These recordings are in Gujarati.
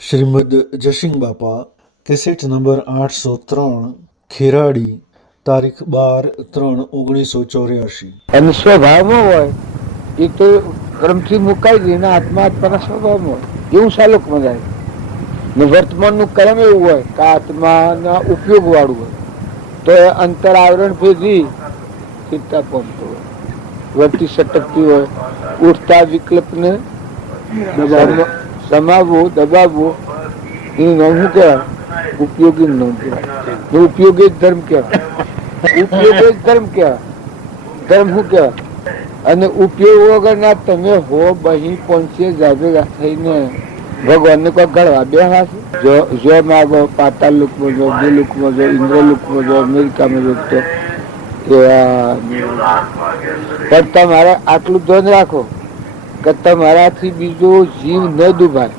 શ્રીમદ જશિંગ બાપા કેસેટ નંબર 803 ખેરાડી તારીખ 12/3/1984. અને સ્વભાવમાં હોય એ તો કર્મથી મુકાઈ ગઈ ને આત્મા આત્માના સ્વભાવમાં હોય એવું સાલોકમાં જાય ને વર્તમાનનું કર્મ એવું હોય કે આત્માના ઉપયોગ વાળું હોય તો એ અંતર આવરણ ભેદી ચિંતા પામતો હોય, વર્તી સટકતી હોય, ઉઠતા વિકલ્પને સમાવવું દબાવવું એનું નામ શું કહેવાય? ઉપયોગી નામ કહેવાય. ઉપયોગી ધર્મ કહેવાય. ઉપયોગી ધર્મ કહેવાય. ધર્મ શું કહેવાય? અને ઉપયોગ વગરના તમે હો બહી પહોંચીએ જાગેગા થઈને ભગવાનને કોઈ ગળવા બે હાથ જો માગો પાતાળ લોકમાં જો, દેલુકમાં જો, ઇન્દ્રલુકમાં જો, અમેરિકામાં જો તો પણ તમારે આટલું ધ્યાન રાખો કે તમારાથી બીજો જીવ ન ડૂબાય,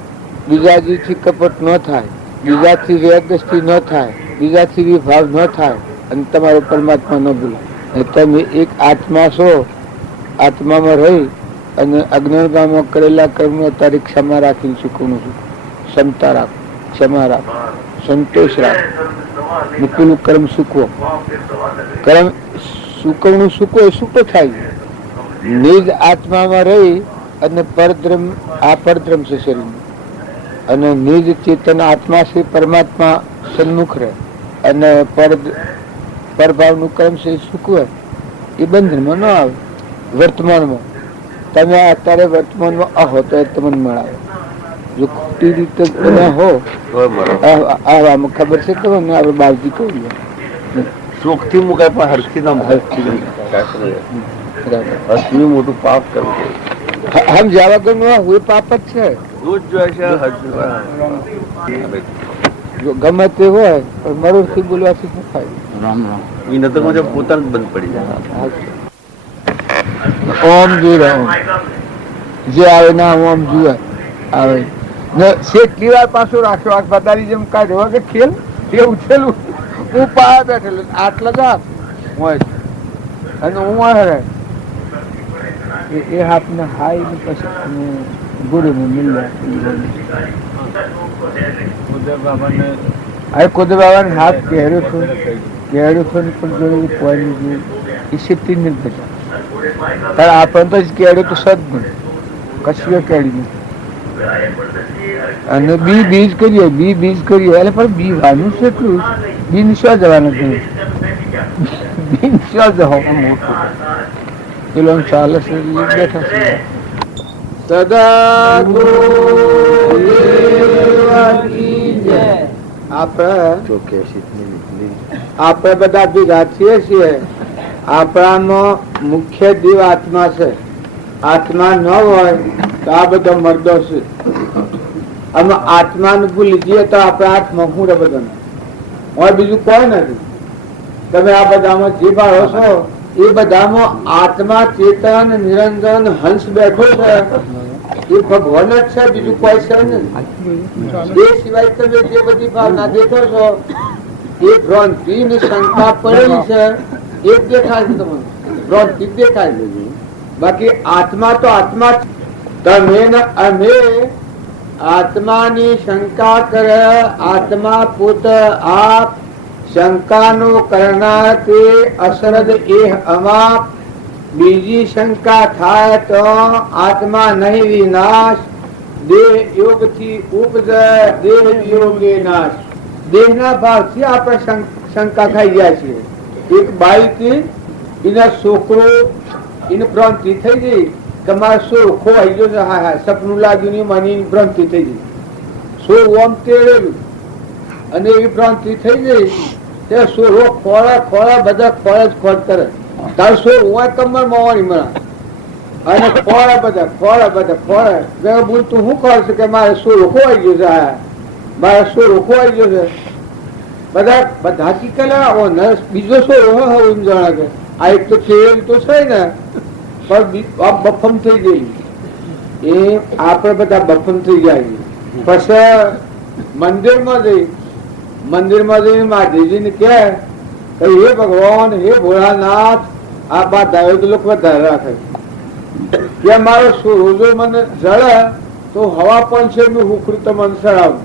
બીજા જીવથી કપટ ન થાય, બીજાથી વેરદસ્તી ન થાય, બીજાથી વિભાવ ન થાય અને તમારો પરમાત્મા ન ભૂલાય. તમે એક આત્મા છો, આત્મામાં રહી અને અજ્ઞાનમાં કરેલા કર્મ અત્યારે ક્ષમા રાખીને ચૂકવવાનું છું. ક્ષમતા રાખો, ક્ષમા રાખો, સંતોષ રાખો, પેલું કર્મ સૂકવો. કર્મ સૂકવણું સૂકવો એ સૂકો થાય. નિજ આત્મામાં રહી અને પરદ્રમ, આ પરદ્રમ છે શરીર અને નિજ ચેતન આત્મા છે પરમાત્મા સન્મુખ રહે અને પરભાવનું કર્મ છે સૂકવે એ બંધનમાં ન આવે. વર્તમાનમાં તમે અત્યારે વર્તમાનમાં અહો તો એ તમને મળાવે. જો ખોટી રીતે તમે હો આવામાં ખબર છે કે આપણે બાવજી કહી સુખથી મુકાય પણ હરખી ના હરખી મોટું પાપ કરવું હમ જવા ગયું હું પાપ જ છે. ગમે તે હોય પણ મરુડ થી બોલવાથી શું થાય? એ નતર પોતાનું બંધ પડી જાય. ઓમ જુએ જે આવે ના ઓમ જુએ આવે ને કેટલી વાર પાછું રાખ્યો આ પદારી જેમ કાઢ્યો કે ખેલ એ ઉઠેલું હું પાયા બેઠેલું આટલા જ હોય અને હું હરે એ હાથને હાઈ ને પછી ગુરુને મિલ્યા કોદે બાબાને હાથ કહેર્યો છો પણ જોયું કોઈ નહીં એ સિદ્ધિ નથી બચા. તારે આપણને તો જ કેળ્યું તો સદગુણ કશું કેળી નહીં અને બીજ કરીએ એટલે પણ બી વાનું છે એટલું બી નિશ્વા જવાનું છે. બી નિશ્વા જવા મોટું પેલો ચાલે છે બેઠા છે સદા આપણે બધા ભેગા થઈએ છીએ. આપણામાં મુખ્ય દીવ આત્મા છે. આત્મા ન હોય તો આ બધા મર્દો છે. અમે આત્માને ભૂલી જઈએ તો આપણા હાથમાં હું રે બધા હોય બીજું કોઈ નથી. તમે આ બધામાં જે ભાળો છો એ બધામાં આત્મા ચેતન નિરંજન હંસ બેઠો છે એ ભગવાન જ છે, બીજું કોઈ છે નહીં. એ સિવાય તમે જે બધી ભાવના દેખો છો એ ભ્રાંતિ ની શંકા પડેલી છે એ દેખાય છે. તમને ભ્રાંતિ દેખાય છે, બાકી આત્મા તો આત્મા. તમે ને અમે આત્માની શંકા કરે આત્મા પોત આપ શંકાનો કરનાર તે અસરદ એ અમાપ. બીજી શંકા થાય તો આત્મા નહીં વિનાશ દેહ યોગ થી ઉપજે દેહ યોગે નાશ. દેહ ના ભાવ થી આપણે શંકા ખાઈ જાય છે. એક બાઈ થી એના છોકરો એને ભ્રાંતિ થઈ ગઈ કે મારે સોળ ખોવાઈ ગયો છે. હા સપનું લાગ્યું ને મને ભ્રાંતિ થઈ ગઈ. સોળ ઓમ તેડેલું અને એવી ભ્રાંતિ થઈ ગઈ તે સોળો ખોળા બધા ખોળ જ ખોળ કરે. તાર સોળ હોય કમર મોવાની મળે અને ખોળા બધા બોલ તું શું ખોળ છે કે મારે સોળ ખોવાઈ ગયો છે. હા મારે સોળ ખોવાઈ ગયો છે. બધા ચીકેલા બીજો સોળ એમ જણા કે આ એક તો ખેલ તો છે ને પણ બફમ થઈ ગઈ. એ આપણે બધા બફમ થઈ જાય. પછી મંદિરમાં જઈને મહાદેવજીને કહે હે ભગવાન હે ભોળાનાથ આ બાદ આવ્યો તો લોકો વધારે રાખે કે મારો રોજો મને જળે તો હવા પંચે નું હુકરું તમને સડાવું.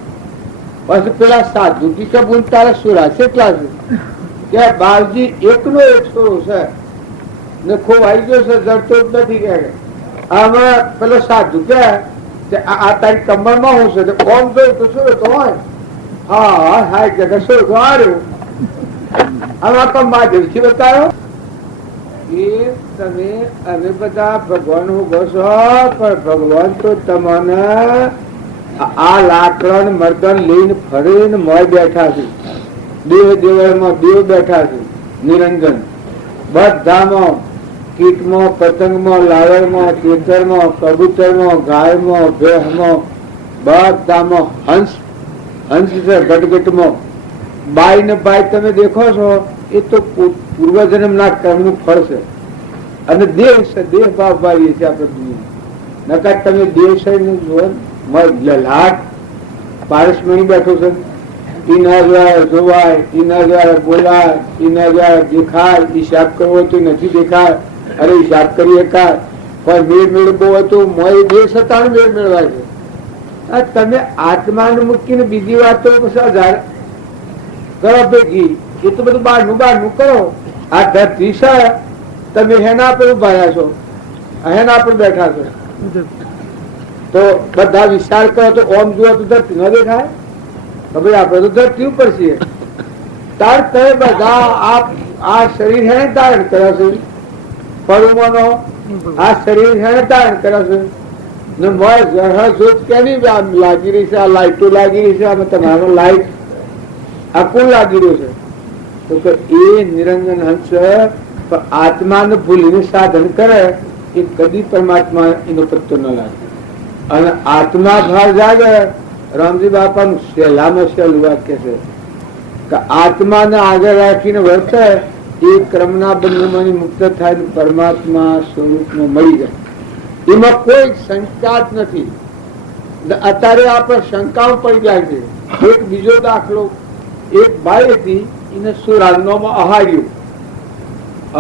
પછી પેલા સાધુ કી કે બોલ તારા સુરા કેટલા છે કે બાવજી એકનો એક સોરો છે ને ખૂબ આવી ગયો છે જડતો જ નથી કે આમાં પેલો સાધુ કે આ તારી કમરમાં હું છે કોમ જોયું તો શું તો હોય હા હા કે શું તો આવ્યો આમાં તો મહાદેવજી બતાવ્યો એ તમે અમે બધા ભગવાન ઉભો છો પણ ભગવાન તો તમને આ લાકડા મર્દન લઈને ફરીને મોય બેઠા છે. દેહ દેવળમાં દેવ બેઠા છે નિરંજન બધામાં કીટમાં પતંગમાં લાવણમાં ખેતરમાં કબૂતરમાં ગાયમાં ભેહમાં બધામાં હંસ હંસ છે ગટગટમાં બાઈ ને બાઈ તમે દેખો છો એ તો પૂર્વજન્મના કર્મનું ફળ છે અને દેહ છે દેહ ભાવ ભાવીએ છીએ આપણે દુનિયા નકર તમે દેહ છે જુઓ લાટ પારસમણી બેઠો છે એના દ્વારા જોવાય એના દ્વારા બોલાય એના દ્વારા દેખાય હિસાબ કરવો તો નથી દેખાય અરે હિસાબ કરી એકાય પણ મેળ મેળવો હતું મોય દેહ સત્તાનું મેળ મેળવાય છે. તમે આત્માને મૂકીને બીજી વાતો હજાર કરો ભેગી એ તો બધું બહારનું કરો. આ ધરતી છે તમે હેના પર ઉભા છો હેના પર બેઠા છો તો બધા વિચાર કરો તો ઓમ જુઓ તો ધરતી ન દેખાય હવે આપડે તો ધરતી ઉપર છીએ તાર તમે બધા આ શરીર હેને ધારણ કરે છે પડુમાનો આ શરીર હેને ધારણ કરે છે ને મોય જરા જોત કેની લાગી રહી છે આ લાઈટો લાગી રહી છે આમાં તમારો લાઈટ આ કોણ લાગી રહ્યો છે તો કે એ નિરંજન હંસ આત્માને ભૂલીને સાધન કરે એ કદી પરમાત્મા એનો પત્તો ન લાગે અને આત્મા ભાવ જાગે. રામજી બાપાનું સહેલામાં સહેલું વાક્ય છે કે આત્માને આગળ રાખીને વર્તે એ ક્રમના બંધનમાંથી મુક્ત થાય પરમાત્મા સ્વરૂપમાં મળી જાય એમાં કોઈ શંકા જ નથી. અત્યારે આપણે શંકાઓ પડી જાય છે. એક બીજો દાખલો એક બાઈ હતી એને સુરાનોમાં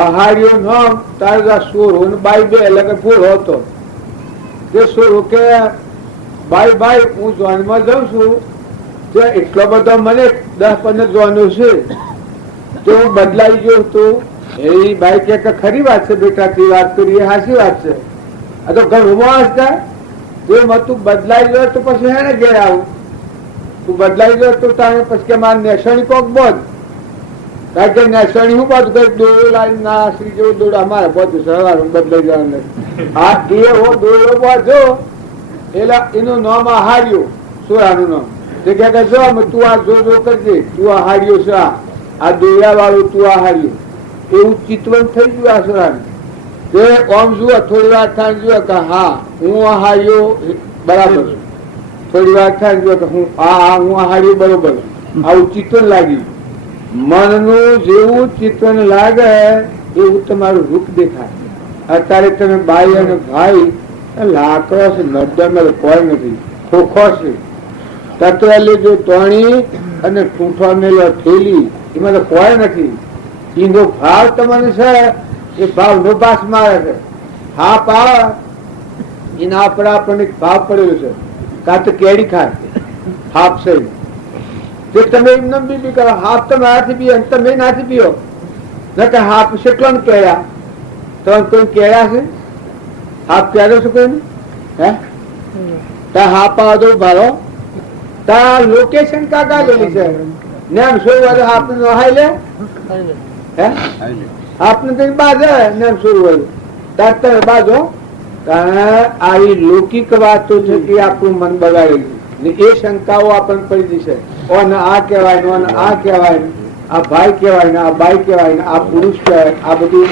અહાર્યો નામ તારા સોરો બાઈ બે અલગ ફૂલ હતો તે સોરો કે બાઈ હું જોનમાં જાઉં છું તે એટલો બધો મને 10-15 જોવાનો છે તો હું બદલાઈ ગયો હતો. એ બાઈ કે ખરી વાત છે બેટા તે વાત કરી એ સાચી વાત છે આ તો ઘણું માણસ થાય તો તું બદલાઈ ગયો તો પછી હે ને ઘેર આવું તું બદલાઈ ગયો તો તારે પછી કે મારે નેસણી કોક બોધ કારણ કે નેસણી હું બધું કઈ દોડો લાવી ના શ્રી જેવો દોડો અમારે બધું સવાર બદલાઈ જવાનું આ એવો દોડો બાંધો એટલે એનું નામ હાર્યો સોરાનું નામ તે કે જો તું આ જો કરજે તું આ હાર્યો છે આ દોડા વાળું તું આ હાર્યો એવું ચિતવન થઈ ગયું આ સોરાનું તે ઓમ જુઓ થોડી વાર થાય જુઓ કે હા હું આ હાર્યો બરાબર છું થોડી વાર થાય જુઓ કે હું આ હાર્યો બરોબર આવું ચિતવન લાગ્યું. મનનું જેવું ચિતવન લાગે એવું તમારું રૂપ દેખાય. અત્યારે તમે બાઈ અને ભાઈ લાકડો છે નર્દન કોઈ નથી ખોખો છે તત્વેલી જો તોણી અને ઠૂંઠો મેલો થેલી એમાં તો કોઈ નથી. એનો ભાવ તમને છે એ ભાવ નો પાસ મારે છે હા પાવ એના પર આપણને ભાવ પડેલો છે કાં તો કેડી ખાય હાફ છે તે તમે એમને બી કરો હાફ તમે આથી પીઓ તમે નાથી પીઓ ન કે હાફ કેટલો ને કેળ્યા તમે કોઈ કેળ્યા છે હાફ કેળો છો કોઈ હે તા હાફ આવો ભારો તા લોકેશન કાકા ગયેલી છે ને એમ શું વાળે હાફ ને નહાઈ લે હે આપને કઈ બાજે ને એમ શું વાળું તાર તમે બાજો આવી લૌકિક વાતો છે કે આપણું મન બગાડેલું ને એ શંકાઓ આપણને પડી જશે ઓને આ કહેવાય ને ઓને આ કહેવાય ને આ ભાઈ કહેવાય ને આ બાઈ કહેવાય ને આ પુરુષ કહેવાય આ બધું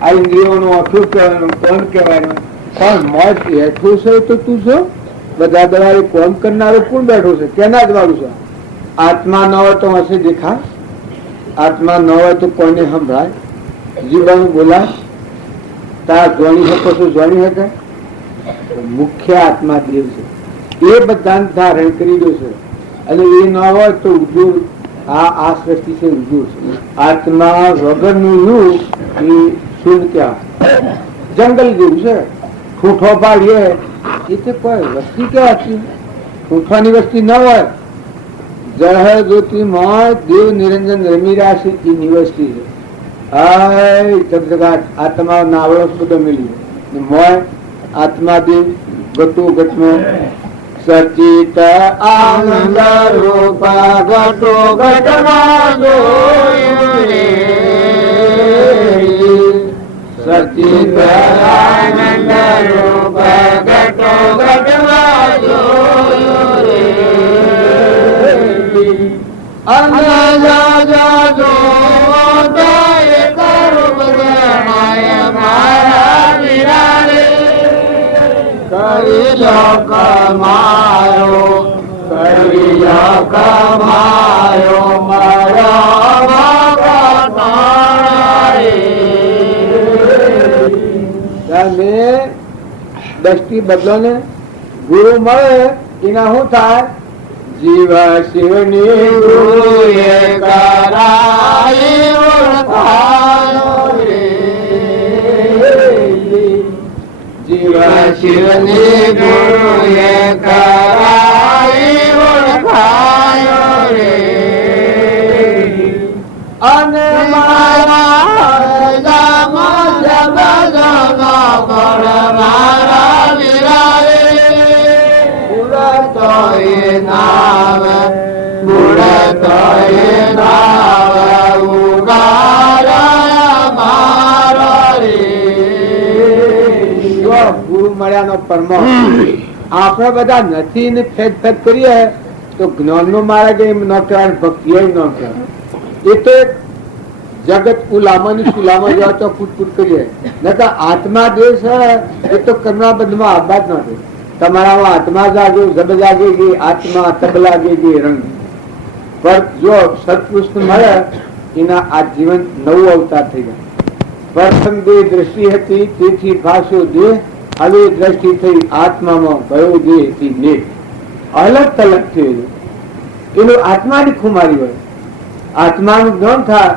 આ ઇન્દ્રિયોનું અઠું કહેવાય કોણ કહેવાય ને પણ મોજ હેઠું છે તો તું છો બધા દવારે કોમ કરનારો કોણ બેઠો છે કેના જ વાળું છે. આત્મા ન હોય તો હશે દેખા આત્મા ન હોય તો કોઈને સંભળાય જીવાનું બોલાય તાર જોણી શકો છો જોણી શકે મુખ્ય આત્મા દેવ છે એ બધાને ધારણ કરી દો છે અને એ ન હોય તો ઉજ્જુર આ સૃષ્ટિ છે ઉજ્જુર છે. આત્મા વગરનું યુ એ શુદ્ધ કહેવાય જંગલ જેવું છે ઠૂઠો પાડીએ એ તો કોઈ વસ્તી કેવાતી, ઠૂઠવાની વસ્તી ન હોય. જળ જ્યોતિમાં દેવ નિરંજન રમી રહ્યા છે એની વસ્તી છે. આ તમારો નાવડો બધો મિલી મોય આત્માદેવ ગટુ ગટનો સચિત આનંદ રૂપ ગટો ગટમાં સચિત આનંદ રૂપ ગટો ગટમાં કમાયો તમે દ્રષ્ટિ બદલો ને, ગુરુ મળે એના શું થાય? જીવ શિવની ગુરુએ કરાઈ ઓળખાયો રે, જીવ શિવની ગુરુએ કરાઈ ઓળખાયો રે, અને મારા ગુરુ મળ્યાનો પરમાત્મા આપણે બધા નથી ને ફેદ ફેદ કરીએ તો જ્ઞાન નો માર્ગ એમ ન કહેવાય, ભક્તિ ન કહેવાય. એ તો જગત ઉલામાની સુલામાં જવા તો ફૂટફૂટ કરીએ. આત્મા દેશ એ તો કર્મના બંધમાં આબાદ નથી. તમારામાં આત્મા જાગ્યો, જબ જાગે ગઈ આત્મા, તબ લાગે ગઈ રંગ. પણ જો સત્પુરુષ મળે એના આ જીવન નવું અવતાર થઈ જાય. પ્રથમ દેહ દ્રષ્ટિ હતી તેથી ભાષ્યો દેહ, હવે દ્રષ્ટિ થઈ આત્મામાં ભયો દેહ દેહ. અલગ તલગ થયું એનું આત્માની ખુમારી હોય. આત્માનું જ્ઞાન થાય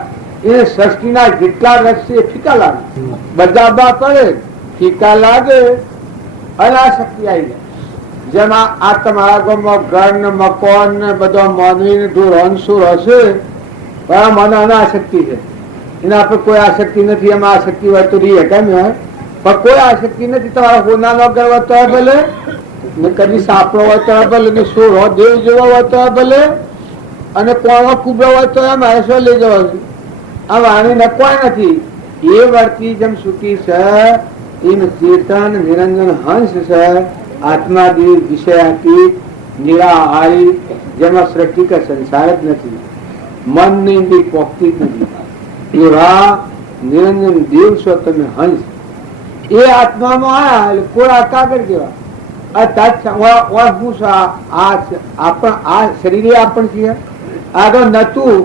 એને સૃષ્ટિના જેટલા રસ છે ફીકા લાગે, બધા બા પડે ફીકા લાગે, અનાશક્તિ આવી જાય. જેમાં આ તમારા ગામમાં ઘર ને મકાન ને બધો માનવી ને ઢોર અંશુર હશે, મને અનાશક્તિ છે, એના પર કોઈ આસક્તિ નથી. એમાં આસક્તિ હોય તો રીએ કેમ હોય, પણ કોઈ આસક્તિ નથી. તમારા હોના નો ઘર હોય તો ભલે, ને કદી સાપડો હોય તો ભલે, ને સોળો દેવ જેવો હોય તો ભલે, અને કોણો કુબડો હોય તો એમ હસો લઈ જવા. આ વાણી નકવાય નથી. એ વર્તી જેમ સુખી છે એમ ચેતન નિરંજન હંસ છે. આત્મા દેવ વિષયાતીત નિરાહારી, જેમાં સૃષ્ટિ કે સંસાર જ નથી, મન ની ઇન્દ્રિય પોખતી જ નથી. એવા નિરંજન દેવ છો તમે હંસ. એ આત્મામાં આયા એટલે કોળા કાગળ જેવા. આ શરીરે આપણ છીએ, આગળ નતું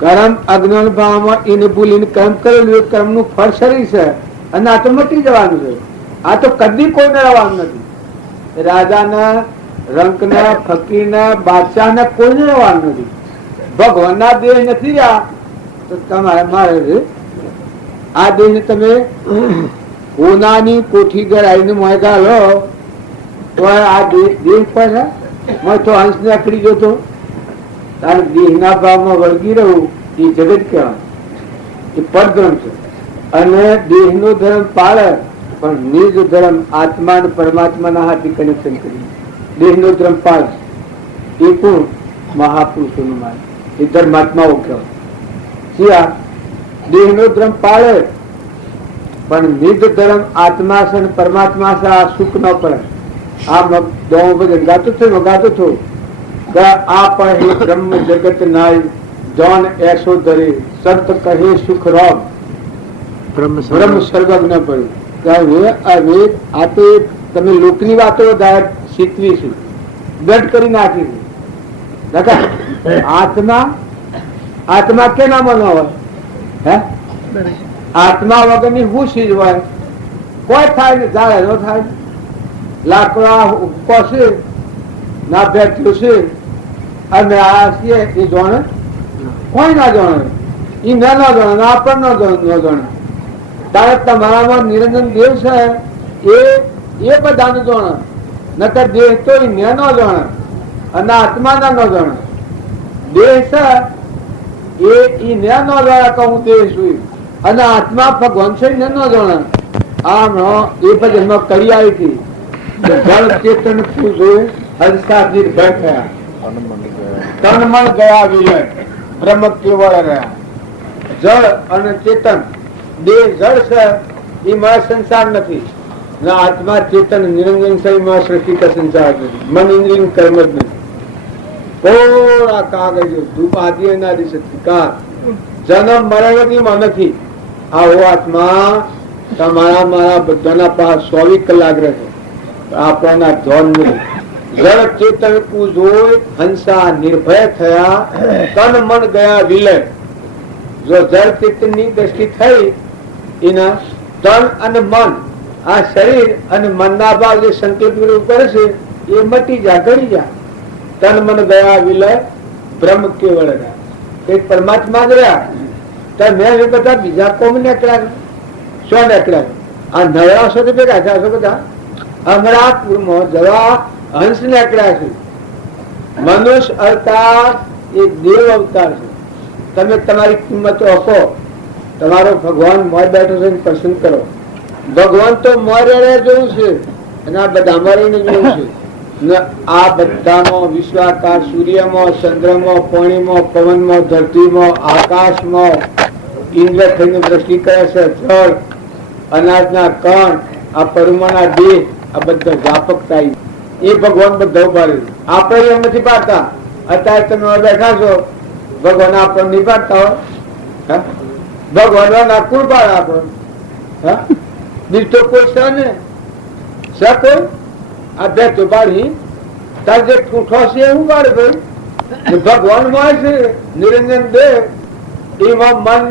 કર્મ અજ્ઞાન ભાવમાં એને ભૂલીને કર્મ કરેલું, કર્મ નું ફળ શરીર છે, અને આ તો મટી જવાનું છે. આ તો કદી કોઈને રહેવાનું નથી. રાજાના, રંકના, ફકીરના, બાદશાહના કોઈને રહેવાનું નથી. ભગવાનના દેહ નથી રહ્યા તો તમારે મારે આ દેહ ને તમે હોનાની કોઠી ઘર આવીને મોયગા લો તો આ દેહ પર તો હંસ ને અકડી જતો. તારે દેહના ભાવમાં વળગી રહું એ જગત કહેવાય, એ પરધર્મ છે. અને દેહનો ધર્મ પાળે પણ નિજ ધર્મ આત્મા અને પરમાત્માના હાથે કનેક્શન કરી દેહનો ધર્મ પાળે એ પણ મહાપુરુષોનું માન, એ ધર્માત્માઓ કહેવાય. દેહનો ધર્મ પાળે પણ નિજ ધર્મ આત્મા છે અને પરમાત્મા છે. આ સુખ ન પડે. આ ગાતો થયો ગાતો થયો આ પણ બ્રહ્મ જગત નાય જોન એસો ધરે સત કહે સુખ રોગ બ્રહ્મ સર્વજ્ઞ પડ્યું. આ તો તમે લોકની વાતો વધારે શીખવી છે, દઢ કરી નાખી છે. આત્મા કેનામાં ન હોય? હે, આત્મા વગરની શું ચીજ હોય? કોઈ થાય ને ઝાડ ન થાય, લાકડા કોશે ના બેઠ્યું છે, અને આ છે એ જાણે કોઈ ના જાણે, એ ના જાણે, આપણ ન જાણે. તારે તમારામાં નિરંજન દેવ છે, એ એ બધાનું જાણે, નકર દેહ તો એને નો જાણે અને આત્માના નો જાણે. દેહ છે એ એને નો જાણે કે હું દેહ છું, અને આત્મા ભગવાન છે એને નો જાણે. આમ એ પછી એમાં કરી આવી હતી જળ ચેતન જોયું હંસા નિર્ભય થયા, તન મન ગયા વિલય, બ્રહ્મ કેવળ રહ્યા. જળ અને ચેતન દેહ જળ છે એમાં સંસાર નથી, આત્મા ચેતન નિરંજન છે એમાં સૃષ્ટિ કા સંસાર નથી, મન ઇન્દ્રિય કર્મ જ નથી. થોડા કાગળ ધૂપ આદિ અનાદિ સત્કાર જન્મ મરણ નથી. આવો આત્મા તમારા મારા બધાના પાસ 24 કલાક રહે, આપણા ધોન નથી. જળ ચેતન જોઈ હંસા નિર્ભય થયા, તન મન ગયા વિલય. જો જળ ચેતન ની દ્રષ્ટિ થઈ એના તન અને મન, આ શરીર અને મનના ભાવ જે સંકલ્પ વિરોધ કરે છે એ મટી જાય, ઘડી જાય. તન મન ગયા વિલય, બ્રહ્મ કેવળ રહ્યા. એક પરમાત્મા જ રહ્યા. તો મેં બધા બીજા કોમ નીકળ્યા, શું નીકળ્યા? આ નવરા છો તો ભેગા થયા છો બધા. અમરાપુરમાં જવા હંસ નીકળ્યા છે. મનુષ્ય અવતાર એ દેવ અવતાર છે. તમે તમારી કિંમતો આપો. તમારો ભગવાન મોર બેઠો છે પસંદ કરો. ભગવાન તો મોરે જોયું છે અને આ બધા મરીને જોયું છે. આ બધામાં વિશ્વાકાર સૂર્યમાં, ચંદ્રમાં, પાણીમાં, પવનમાં, ધરતીમાં, આકાશમાં ઇન્દ્ર થઈને દ્રષ્ટિ કરે છે. જળ, અનાજના કણ, આ પરમાના દેહ, આ બધા વ્યાપકતા એ ભગવાન બધા ઉપાડે. આપણે એમ નથી પાડતા. અત્યારે તમે બેઠા છો, ભગવાન આપણને નહીં પાડતા હોય. ભગવાન કુલ પાડે આપણને. બીજું તો કોઈ છે ને કોઈ આ બે તો પાડી તાર જે ઠૂઠો છે એવું પાડે ભાઈ. ભગવાન માં છે નિરંજન દેવ, એમાં મન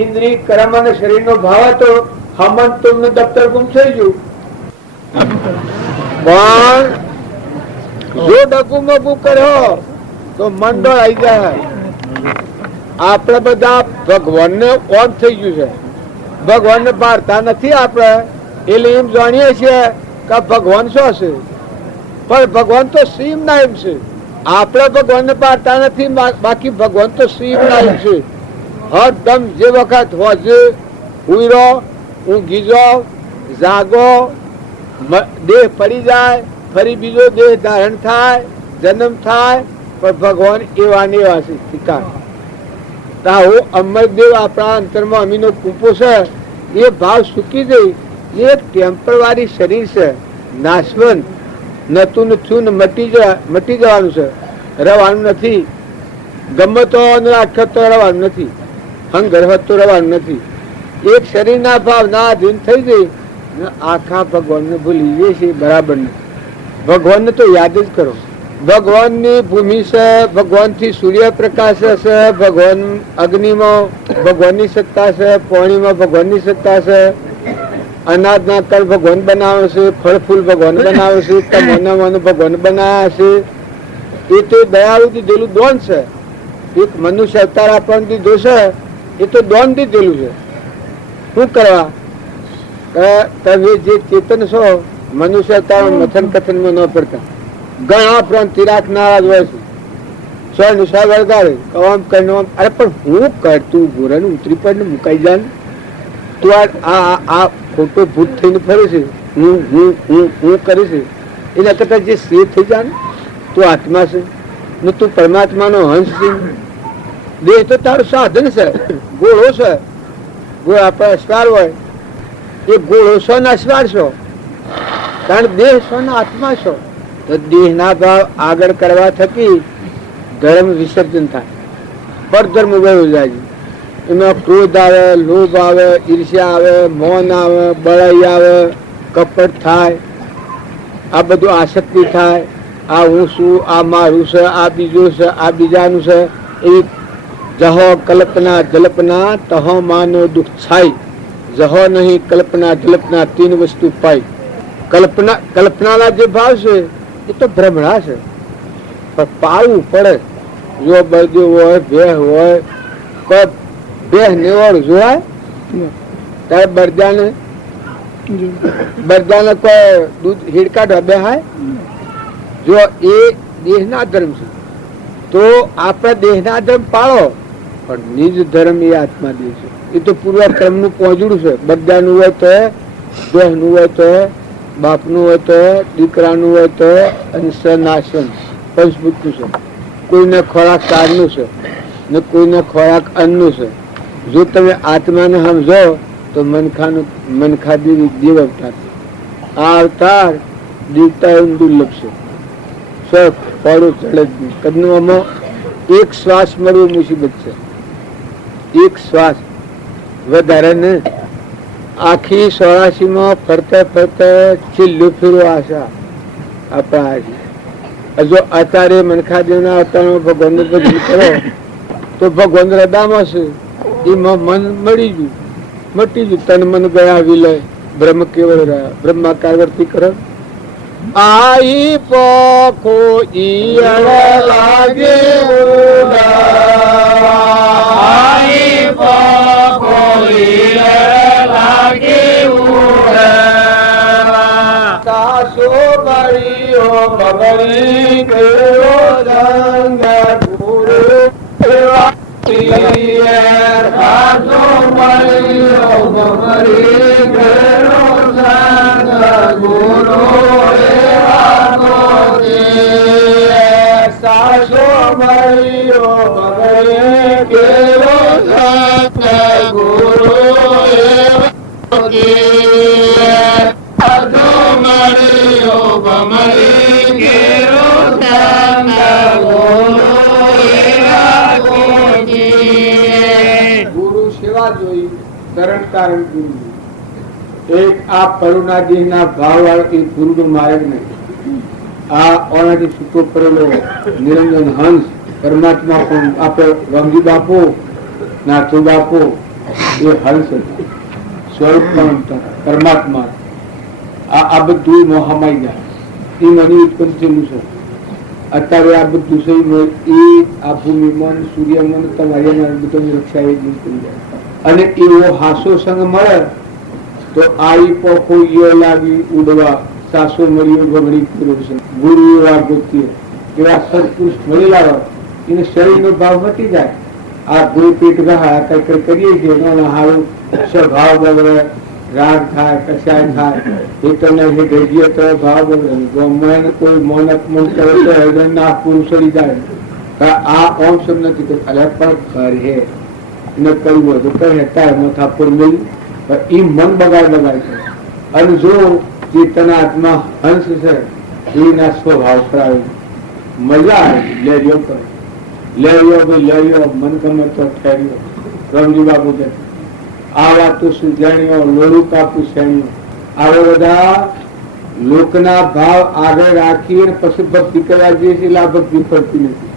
ઇન્દ્રિય કર્મ અને શરીર નો ભાવ હતો. હમન તમને દફતર ગુમ થઈ ગયું. પણ જો ડગુ મગુ કર્યો તો મંડળ આવી જાય. આપણે બધા ભગવાન ને ઓન થઈ ગયું છે. ભગવાન ને પાડતા નથી આપણે, એટલે એમ જાણીએ છીએ કે ભગવાન શું છે. પણ ભગવાન તો સીમ ના એમ છે. આપણે ભગવાન ને પાડતા નથી, બાકી ભગવાન તો સીમ ના એમ છે. હરદમ જે વખત હોજે હુઈરો, ઊંઘી જાઓ, જાગો, દેહ પડી જાય, ફરી બીજો દેહ ધારણ થાય, જન્મ થાય, પણ ભગવાન એવા ને એવા છે. અમરદેવ આપણા અંતરમાં અમીનો કૂપો છે, એ ભાવ સૂકી જઈ. એ ટેમ્પરરી શરીર છે, નાશવંત, નતું થયું મટી જવાનું છે, રહેવાનું નથી. ગમે તો આખત તો રહેવાનું નથી, હંગરવત તો રહેવાનું નથી. એક શરીરના ભાવ ના અધીન થઈ જઈ આખા ભગવાનને ભૂલી જઈએ છીએ. બરાબર નથી. ભગવાનને તો યાદ જ કરો. ભગવાનની ભૂમિ છે, ભગવાનથી સૂર્યપ્રકાશ છે, ભગવાન અગ્નિમાં ભગવાનની સત્તા છે, પાણીમાં ભગવાનની સત્તા છે, અનાજના કળ ભગવાન બનાવે છે, ફળ ફૂલ ભગવાન બનાવે છે, તમોનામાં ભગવાન બનાવ્યા છે. એ તો દયાળુ દીધેલું દોન છે. એક મનુષ્ય અવતાર આપણને દીધો છે, એ તો દોન દીધેલું છે. શું કરવા? તમે જે ચેતન છો, મનુષ્ય અવતાર મથન કથનમાં ન પડતા. ઘણા પ્રાંતિ રાખનારા જ હોય છે. સો નિશા વળગાડે કવામ કરીને, અરે પણ હું કરતું ગોરાનું ઉતરી પડને મુકાઈ જાય. તું આ ખોટો ભૂત થઈને ફરે છે, હું કરે છે. એના કરતા જે સે થઈ જાય ને, તું આત્મા છે ને, તું પરમાત્માનો હંસ છે. દેહ તો તારું સાધન છે, ગોળો છે. આપણે અશ્વાર હોય, એ ગોળો છો ને અશ્વાર છો. કારણ દેહ છો ને આત્મા છો. તો દેહના ભાવ આગળ કરવા થકી ધર્મ વિસર્જન થાય, પરધર્મ વયો જાય. એમાં ક્રોધ આવે, લોભ આવે, ઈર્ષ્યા આવે, મૌન આવે, બળાઈ આવે, કપટ થાય, આ બધું આસક્તિ થાય. આ હું છું, આ મારું છે, આ બીજું છે, આ બીજાનું છે. એવી જહો કલ્પના જલ્પના તહો માનો દુઃખ છાય. જહો નહીં કલ્પના જલ્પના, 3 વસ્તુ પાય. કલ્પનાના જે ભાવ છે એ તો ભ્રમણા છે, પણ પાળવું પડે. જો બળદેવ હોય, ભેહ હોય, કોઈ ભેહ નેવળ જોવાય ત્યારે બરજાને બધાને કોઈ દૂધ હિડકા ઢબે હોય જો એ દેહના ધર્મ છે તો આપણે દેહના ધર્મ પાળો પણ નિજ ધર્મ એ આત્મા દેહ છે. એ તો પૂર્વ કર્મ નું પહોંચડું છે. બધાનું હોય તો દેહનું હોય તો બાપનું હોય તો દીકરાનું હોય તો અને સનાશન પંચભૂતનું છે. કોઈને ખોરાક કાળનું છે ને કોઈને ખોરાક અન્નનું છે. જો તમે આત્માને સમજો તો મનખા દેવ અવતાર આ અવતાર દેવતા એવું દુર્લભ છે. સ્વર્ગ ફળો ચડે જ નહીં. કદનું આમાં એક શ્વાસ મળવું મુસીબત છે. એક શ્વાસ વધારે ને આખી 84 માં ફરતા ફરતા છેલ્લું ફેરો આશા આપણા જો અત્યારે મનખાદેવના અવતારમાં ભગવાન ભજન કરો તો ભગવાન હૃદયમાં છે. એમાં મન મળી ગયું મટી ગયું. તન મન ગયા વિલય બ્રહ્મ કેવળ રહ્યા. બ્રહ્માકાર વર્તી કરો આઈ પખો ઈયળ લાગે આઈ પખો ઈયળ લાગે સાસો મળીઓ બબરી કેવો રંગ ગુરુ સાસો મળીઓ બબરી કેવો રંગ ગુરુ સાસો મળીઓ બબરી કેવો રંગ ગુરુ ગુરુ સેવા જોઈ તરણ કારણ ગુરુ. એક આ કરુણાજી ના ભાવ વાળો એ ગુરુ નો માર્ગ નહીં. આ ઓનાથી છૂટો કરેલો નિરંજન હંસ પરમાત્મા પણ આપણે રમજી બાપુ નાથુ બાપુ એ હંસ સ્વરૂપ પણ પરમાત્મા આ બધું મોહમાઈ જાય. એ મને ઉત્પન્ન થયેલું છે. અત્યારે આ બધું છે એ આ ભૂમિમાં સૂર્યમાં તમારી બધું રક્ષા એ કરી જાય. અને એવો હાસો સંગ મળે તો આઈ પોખો ઈયો લાગી ઉડવા સાસો મળ્યો ગમડી પૂરો છે. ગુરુ એવા ગોતીએ એવા સત્પુરુષ મળેલા એને શરીરનો ભાવ મટી જાય. આ ગુરુ પેટ ગહા કઈ કરીએ છીએ એનો હારું સ્વભાવ બગડે, રાગ થાય, કશાય થાય. એ તમને ગઈ તો ભાવ બગડે. કોઈ મન અપમન કરે તો હૃદય ના પૂરું સડી જાય. આ ઓમ શબ્દ નથી કે અરે પણ કરે ન કરવું તો કઈ હતા મથાપુર મિલ એ મન બગાડ છે. અને જો ચેતના આત્મા હંસ છે એના સ્વભાવ કરાવે મજા આવે. લેજો કરે લેજો લેજો મન ગમે તો ઠેર્યો. રમજી બાપુ કે આ વાતો સુજાણીઓ લોડું કાપુ શ્રેણીઓ આવા બધા લોકના ભાવ આગળ રાખી પછી ભક્તિ કરવા જઈએ છીએ. આ ભક્તિ પડતી નથી.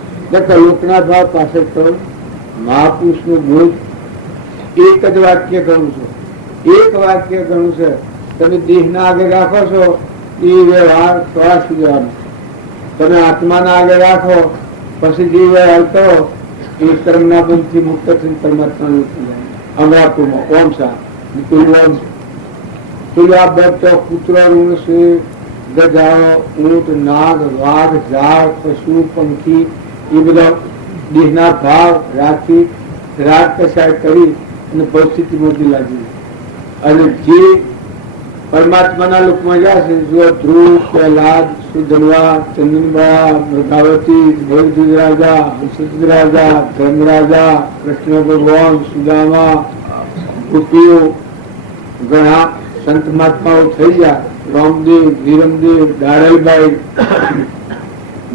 લોકના ભાવ પાછળ કરો. મહાપુરુષ નું બોધ એક જ વાક્ય ઘણું છે. એક વાક્ય ઘણું છે. તમે દેહ ના આગળ રાખો છો એ વ્યવહાર 84 જવાનો. તમે આત્માના આગળ રાખો પછી જે વ્યવહાર કરો એ કર્મના બંધથી મુક્ત થઈને પરમાત્મા અમરાપુરમાં ઓમ સા પુત્ર ઋણ છે. ગજાઓ, ઊંટ, નાગ, વાઘ, ઝાડ, પશુ, પંખી એ બધા દેહના ભાવ રાખી રાગ કસાય કરી અને પરિસ્થિતિમાંથી લાગી. અને જે પરમાત્માના લોકમાં જશે જો ધ્રુવ, પ્રહલાદ, સુધનવા, ચંદનબા, મૃગાવતી, ભોજધુજ રાજા, વિશુદ્ધ રાજા, ધર્મરાજા, કૃષ્ણ ભગવાન, સુદામા, ગોપીઓ ઘણા સંત મહાત્માઓ થઈ ગયા. રામદેવ, ધીરમદેવ, દાડલભાઈ,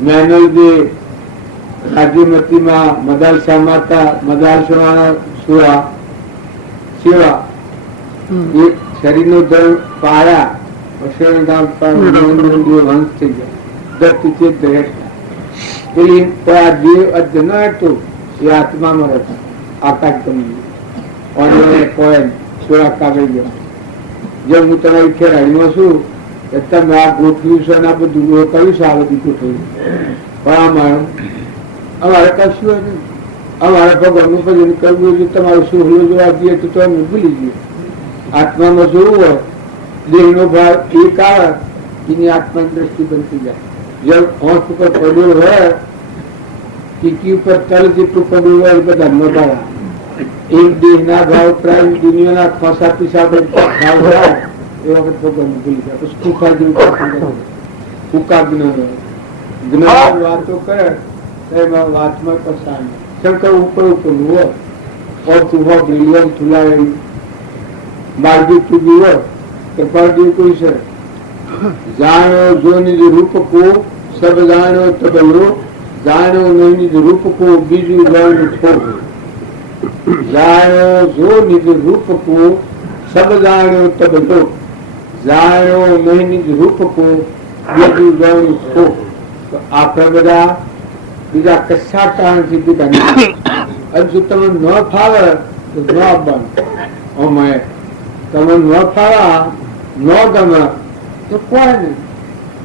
મેનલદેવ, રાજ્યમતીમાં મદાલસા માતા, મદાલસા સુરા સેવા એ શરીરનો ધર્મ પાયા વંશ થઈ ગયા. પેલી આ દેવ અધ્ય ન હતું એ આત્મામાં રહેતા. આકાશ ગમી પોઈન્ટ સોળા કાગળ ગયા. જેમ હું તમારી ખેરાડીમાં છું તમે આ ગોઠવ્યું છે ને આ બધું કર્યું છે. આ બધી ગોઠવ્યું પણ અમારે કશું નહીં. અમારે ભગવાનનું ભજન કરવું છે. તમારું સુહલો જોવા જઈએ તો અમે ભૂલી જઈએ. આત્મામાં જોવું હોય દેહનો ભાવ એક આવે એની આત્મા દ્રષ્ટિ બનતી જાય. જેમ હોંઠ ઉપર પડ્યો હોય, ટીકી ઉપર તલ જેટલું પડ્યું હોય એ બધા મોટા એક દેહના ભાવ પ્રાય દુનિયાના ખોસા પીસા ભાવ હોય એ વખત ભગવાન ભૂલી જાય. પછી ટૂંકા જેવું ટૂંકા જ્ઞાન વાતો કરે એમાં વાતમાં પસાર શંકર ઉપર ઉપર હોય તું હો બ્રિલિયન થુલાવી માર્ગી તુજી હોય તો પરદી કોઈ છે. જાણો જો નિજ રૂપ કો સબ જાણો તબ લો, જાણો નહીં નિજ રૂપ કો બીજું જાણવું થોડું. જાણો જો નિજ રૂપ કો સબ જાણો તબ લો, જાણો નહીં નિજ રૂપ કો બીજું જાણવું થોડું. તો આપણે બધા બીજા કશા કારણથી બીજા નથી. અને જો તમે ન ફાવે તો ન આપવાનું. તમે ન ફાવા ન ગમે તો કોઈ નહીં.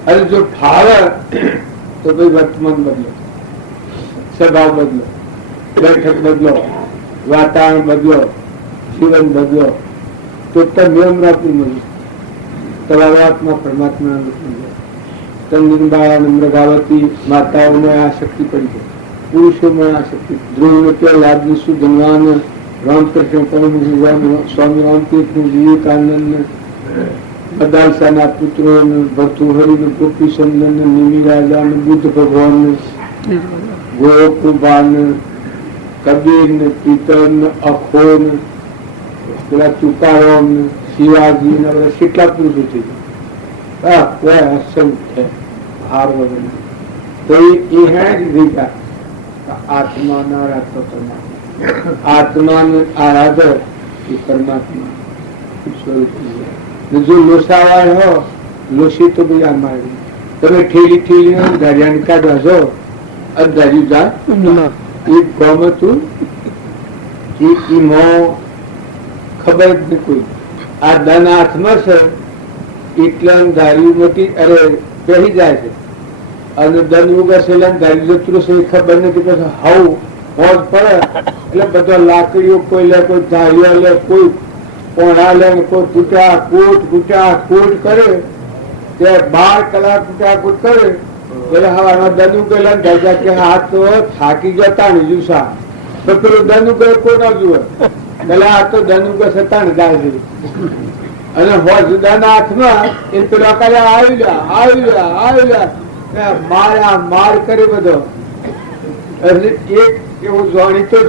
અને જો ફાવે તો ભાઈ વર્તમાન બદલો, સ્વભાવ બદલો, બેઠક બદલો, વાતાવરણ બદલો, જીવન બદલો. તો નિયમ રાખવું મળ્યું. તમારા આત્મા પરમાત્મા ચંદનબાળા મૃગાવતી માતાઓને આ શક્તિ પડી ગઈ, પુરુષોમાં આ શક્તિ. ધ્રુવ લાદની સુધનવાન રામકૃષ્ણ પરમ સ્વામી રામતીર્થ વિવેકાનંદ, બદાલસાના પુત્રો, ભર્તુહરી, ગોપીચંદન, નિમિ રાજા, બુદ્ધ ભગવાન, ગોકૃપાન, કબીર, પ્રીતમ, અખોન, પેલા તુકારામ, શિવાજી ના બધા કેટલા પુરુષો થઈ ગયા. કોઈ અસંખ્ય હાર વગર તો એ હે જ રીતા આત્માના આરાધો પરમાત્મા. આત્માને આરાધો એ પરમાત્મા સ્વરૂપ. જો લોસાવાળ હો, લોસી તો ભાઈ આ મારી તમે ઠેલી ઠેલી દરિયાને કાઢવા છો દરિયું જાય એ ગમ હતું એ મો ખબર જ નહીં કોઈ. આ ધન હાથમાં છે એટલે ધાર્યું નથી. અરે પહેરી જાય છે અને ધન ઉગાસેલા ધાર્યું જતું છે ખબર નથી. પછી હવ હોજ પડે એટલે બધા લાકડીઓ કોઈ લે, કોઈ ધાર્યો લે, કોઈ પોણા લે, કોઈ કૂટા કૂટ કરે. તે 12 કલાક કૂટા કૂટ કરે એટલે હવામાં ધન ઉગેલા ધાર્યા કે આ તો થાકી જતા ને જુસા. તો પેલું ધન ઉગે કોઈ ના જુએ પેલા આ તો ધન ઉગે છતાં ને જાય છે. અને હોજદાના હાથમાં એ પેલા કાલે આવી જા માર કરી બધો. એટલે એક એવો જાણીતો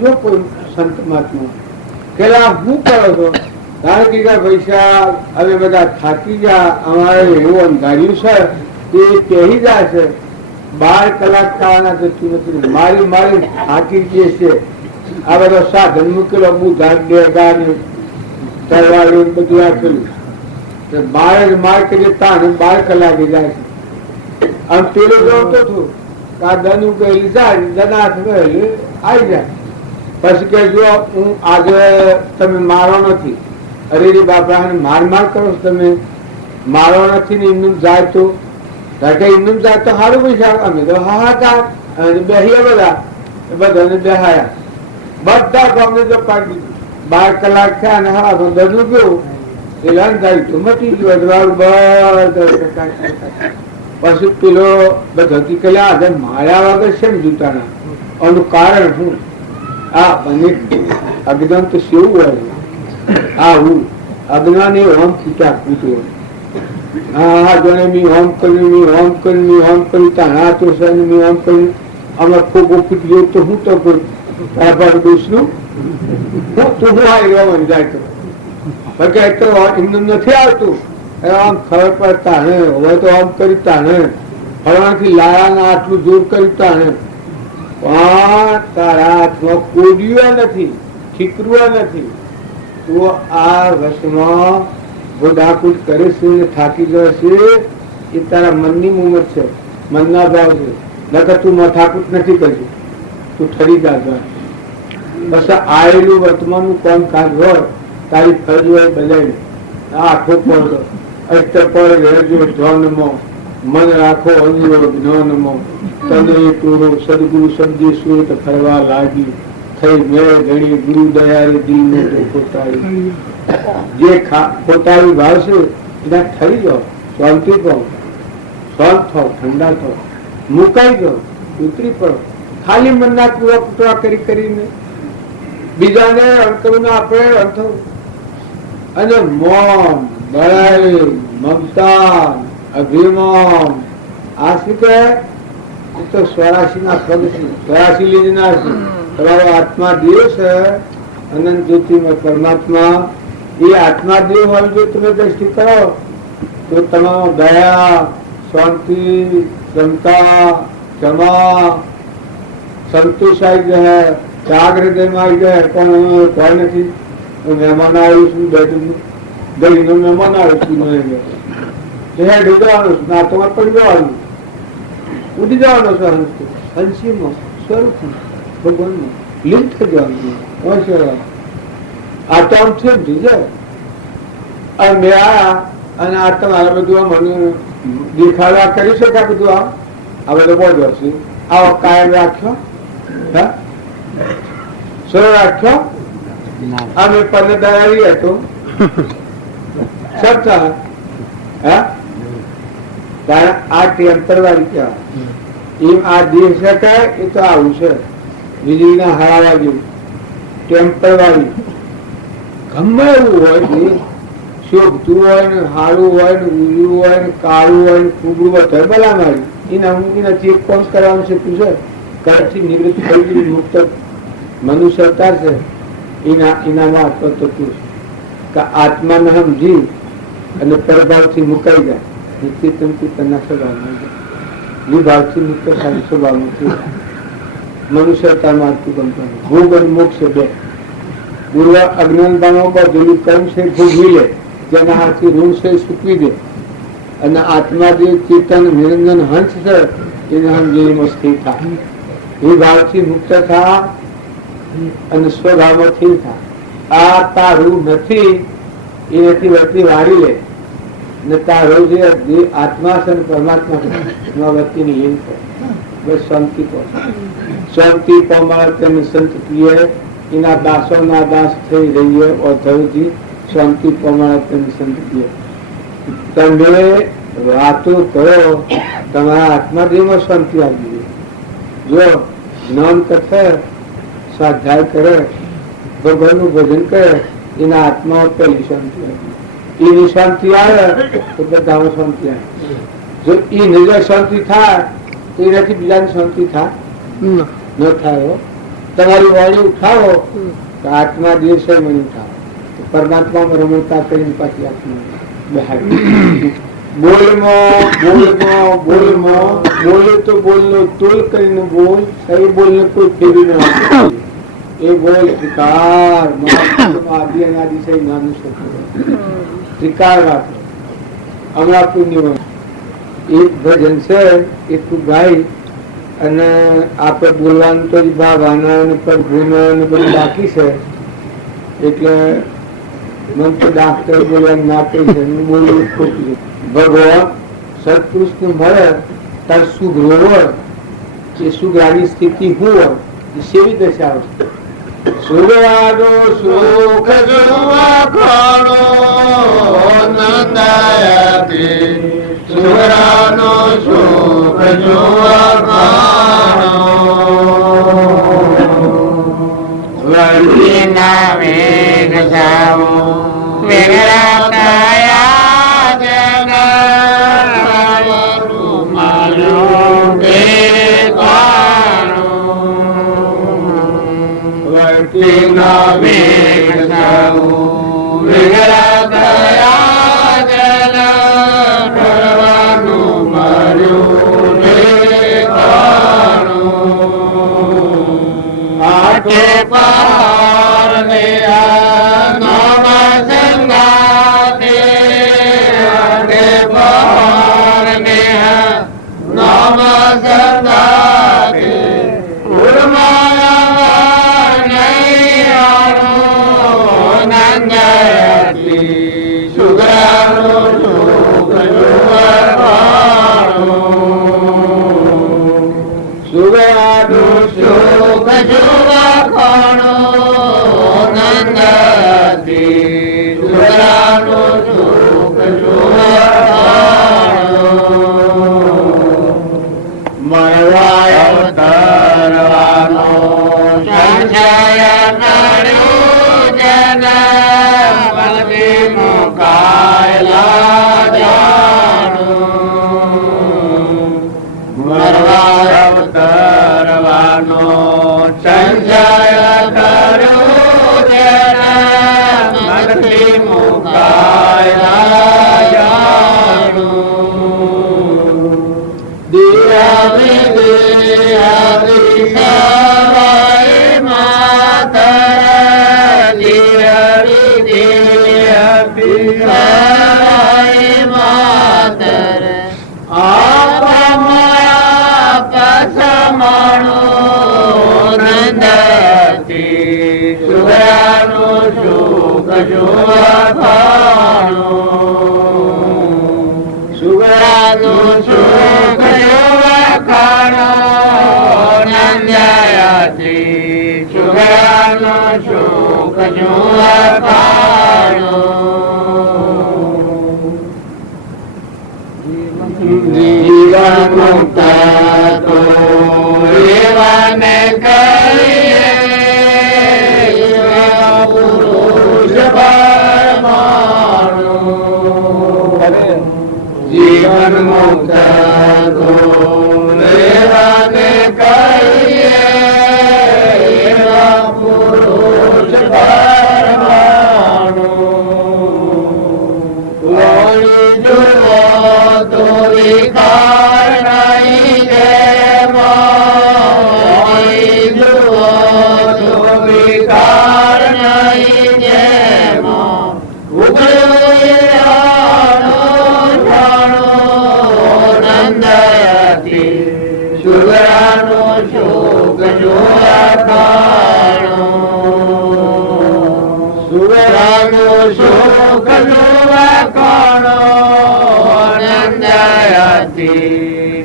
છો કોઈ સંત મહાત્મા પેલા શું કરો છો? કારણ કે પૈસા હવે બધા થાકી ગયા, અમારે એવું અંધાર્યું છે એ કહી જાય છે 12 કલાક ખાવાના જતું નથી. મારી થાકી ગઈ છે. આ બધો સાધન મૂકેલો તરવાડું બધું આપેલું માર કરી 12 કલાકે જાય છે. આમ પેલો જોતો છું આ ધન ઉગેલી જાય દનાથ આવી જાય. પછી કે જો હું આજે તમે મારો નથી, અરે રે બાપા માર કરો છો તમે, મારો નથી ને એમનું જાય તો એમનું જાય તો સારું પૈસા. અમે તો હાહાકાર બેહીએ બધાને બેહાયા. બધા ગામને તો પાડી 12 કલાક થયા અને હા બધું ગયું એટલે અંધારી તો મટી ગયું. પછી પેલો બધો કલા માર્યા વગર છે ને જૂતાના આનું કારણ શું? આ અને અજ્ઞાન તો સેવું હોય. આ હું અજ્ઞાન એ હોમ ખીચા પૂછો. હા જોને મી હોમ કર્યું તાણા તો છે મી હોમ કર્યું આમાં ખોગો ફૂટી ગયો તો હું તો દોષનું તું હું આવી રહ્યો જાય તો એમનું નથી આવતું. આમ ખબર પડતા ને હવે તો આમ કરી તાણે ફળવાથી લાયા આટલું જોર કરી તાણે પણ તારા હાથમાં કોડિયું નથી, ઠીકરું નથી. તું આ વર્ષમાં ગોડાકૂટ કરે છે ને થાકી જશે એ તારા મનની મુમત છે, મનના ભાવ છે. નકર તું માથાકૂટ નથી કરતી, તું ઠરી જા. બસ આવેલું વર્તમાનનું કામકાજ હોય તારી ફરજ હોય બજાવી આખો પડો અષ્ટપર રહેજો ધ્યાનમાં, મન રાખો અનુરો જ્ઞાનમાં. તને ટોળો સદગુરુ શબ્દે સુરત ફરવા લાગી, થઈ મેળે ઘડી ગુરુ દયાળી દિલને તો પોતાળી જે પોતાળી ભાવશે એના થઈ જાઓ, શાંતિ પાઓ, શાંત થાવ, ઠંડા થાવ, મુકાઈ જાઓ, ઉતરી પડો. ખાલી મનના પૂરા પૂરા કરીને બીજાને અણકરું આપણે અર્થવું અને મૌન, બળાઈ, મમતા, અભિમાન આ શું કહે? તો 84 ના પગ છે, 84 લીધના છે. તમારો આત્મા દેવ છે, અનંત જ્યોતિમાં પરમાત્મા. એ આત્મા દેવ હોય જો તમે દ્રષ્ટિ કરો તો તમારો દયા, શાંતિ, ક્ષમતા, ક્ષમા, સંતોષ આવી જાય, ત્યાગ હૃદયમાં આવી જાય. પણ કોઈ નથી, મહેમાન આવ્યું છું, બેઠું છું, ગલીનો મહેમાન આવ્યું છું, હેડ ઉડવાનું છું, નાતોમાં પડી જવાનું, ઉડી જવાનો છે. હંસીમાં સ્વરૂપ ભગવાનમાં લીન થઈ જવાનું. આ તો આમ છે જાય. અને મેં આયા અને આ તમારે બધું મને દેખાડવા કરી શકાય. બધું આ બધો બહુ છે. આવો કાયમ રાખ્યો, હા સરળ રાખ્યો. અમે પને દયાવી હતો સત્તા, હા કારણ આ ટેમ્પરવારી કહેવાય. એમ આ દેહ શકાય એ તો આવું છે, વીજળીના હરાવા જેવું ટેમ્પરવારી. ગમે એવું હોય ને, શોભતું હોય ને, સારું હોય ને, ઉજળું હોય ને, કાળું હોય ને, કુબડું હોય ભલા મારી એનાથી એક કોણ કરવાનું છે? પૂછે કરથી નિવૃત્ત થઈ ગયું મુક્ત મનુષ્ય અવતાર છે. એનામાં આત્મા તો પૂછ કે આત્માને સમજી અને પરભાવથી મુકાઈ જાય. નિત્યતમથી તના સ્વભાવમાં જાય, વિભાવથી મુક્ત થાય સ્વભાવમાં થઈ જાય. મનુષ્ય અવતારમાં આટલું ગમતું ભોગ અને મોક્ષ બે પૂર્વ અજ્ઞાનતાનો બધું કર્મ છે ભોગવી લે, જેના હાથથી ઋણ છે સૂકવી દે. અને આત્મા જે ચેતન નિરંજન હંસ છે એને સમજેલીમાં સ્થિર થાય, વિભાવથી મુક્ત થાય અને સ્વભાવમાં સ્થિર થાય. આ તારું નથી એનાથી વચ્ચે વાળી લે ને તારો જે આત્મા છે ને પરમાત્મા છે એમાં વચ્ચેની લીન થાય. બસ શાંતિ શાંતિ પામવા તેને સંત પ્રિય એના દાસોના દાસ થઈ રહીએ. ઓધવજી શાંતિ પામવા તેને સંત પ્રિય. તમે વાતો કરો, તમારા આત્માદેહમાં શાંતિ આવી જાય. જો જ્ઞાન કથે, સ્વાધ્યાય કરે, ભગવાનનું ભજન કરે, એના આત્મામાં પહેલી શાંતિ આવી. એની શાંતિ આવે તો બધામાં શાંતિ આવે. જો એ નિજ શાંતિ થાય તો એનાથી બીજાની શાંતિ થાય ન થાય. તમારી વાણી ઉઠાવો તો આત્મા દિવસે મને ઉઠાવો, પરમાત્મામાં રમણતા કરીને પાછી આત્મા બોલે તો બોલનો તોલ કરીને બોલ. એ બોલને કોઈ ફેરી ન એ બોલ ત્રિકાર આદિ અનાદિ સહી નાનું ત્રિકાર રાખો. હમણાં પુણ્ય એક ભજન છે એટલું ગાય અને આપણે બોલવાનું તો ભાવાના પ્રભુના બધું બાકી છે. એટલે મન તો ડાક્ટર બોલવાનું ના કહી છે, બોલવું ખોટું. ભગવાન સત્પુરુષ ને મળે તાર સુગ્રો હોય, એ સુગ્રાની સ્થિતિ હું હોય એ સેવી દશા આવશે. સુગવાનો સુખ જોવા ખાણો નંદાયાથી, સુગરાનો સુખ જોવા ખાણો વર્તિના વેગ જાઓ વેગરા કાયા જગા મારું કે કાણો વર્તિના વેગ જાઓ વેગરા કાયા જગા કરવાનું મારું કે કાણો આટે પાર ને નામ સંગાતે, આટે પાર ને નામ સંગાતે, ઉર્માયા નહીં આરો નંદયાતી, સુગરાનો સુખ જોવાનો, સુગરાનો સુખ જોવા વખાણો નંદતી સુરાનું સુખ સુવખાણો મરવાય અવતરવાનો સંશય નડ્યો જન ભક્તિ મુકાયલા જાણું મરવાય અવતરવાનો સંશય કર્યો જન ભક્તિ મુકાયલા જાણું દિયા સવાય માતર દિયા સવાય માતર આપમયા પસમણો નંદતી સુરાનું સુખ જોખાણો સુરાનું સુખ જોખાણો નંદતી સુરાનું સુખ જોખાણો જીવન મુક્ત તો એવાને કહીએ પુરુષ પરમાણુ જીવન મુક્ત તો એવાને કહીએ પુરુષ પરમાણુ તો વિકાર નહીં જેમાં તો વિકાર નહીં જેમાં ઉગડ્યો જાણો નંદતી સુરાનો શોક જોખાણો સુરાનો શોક જોખાણો નંદતી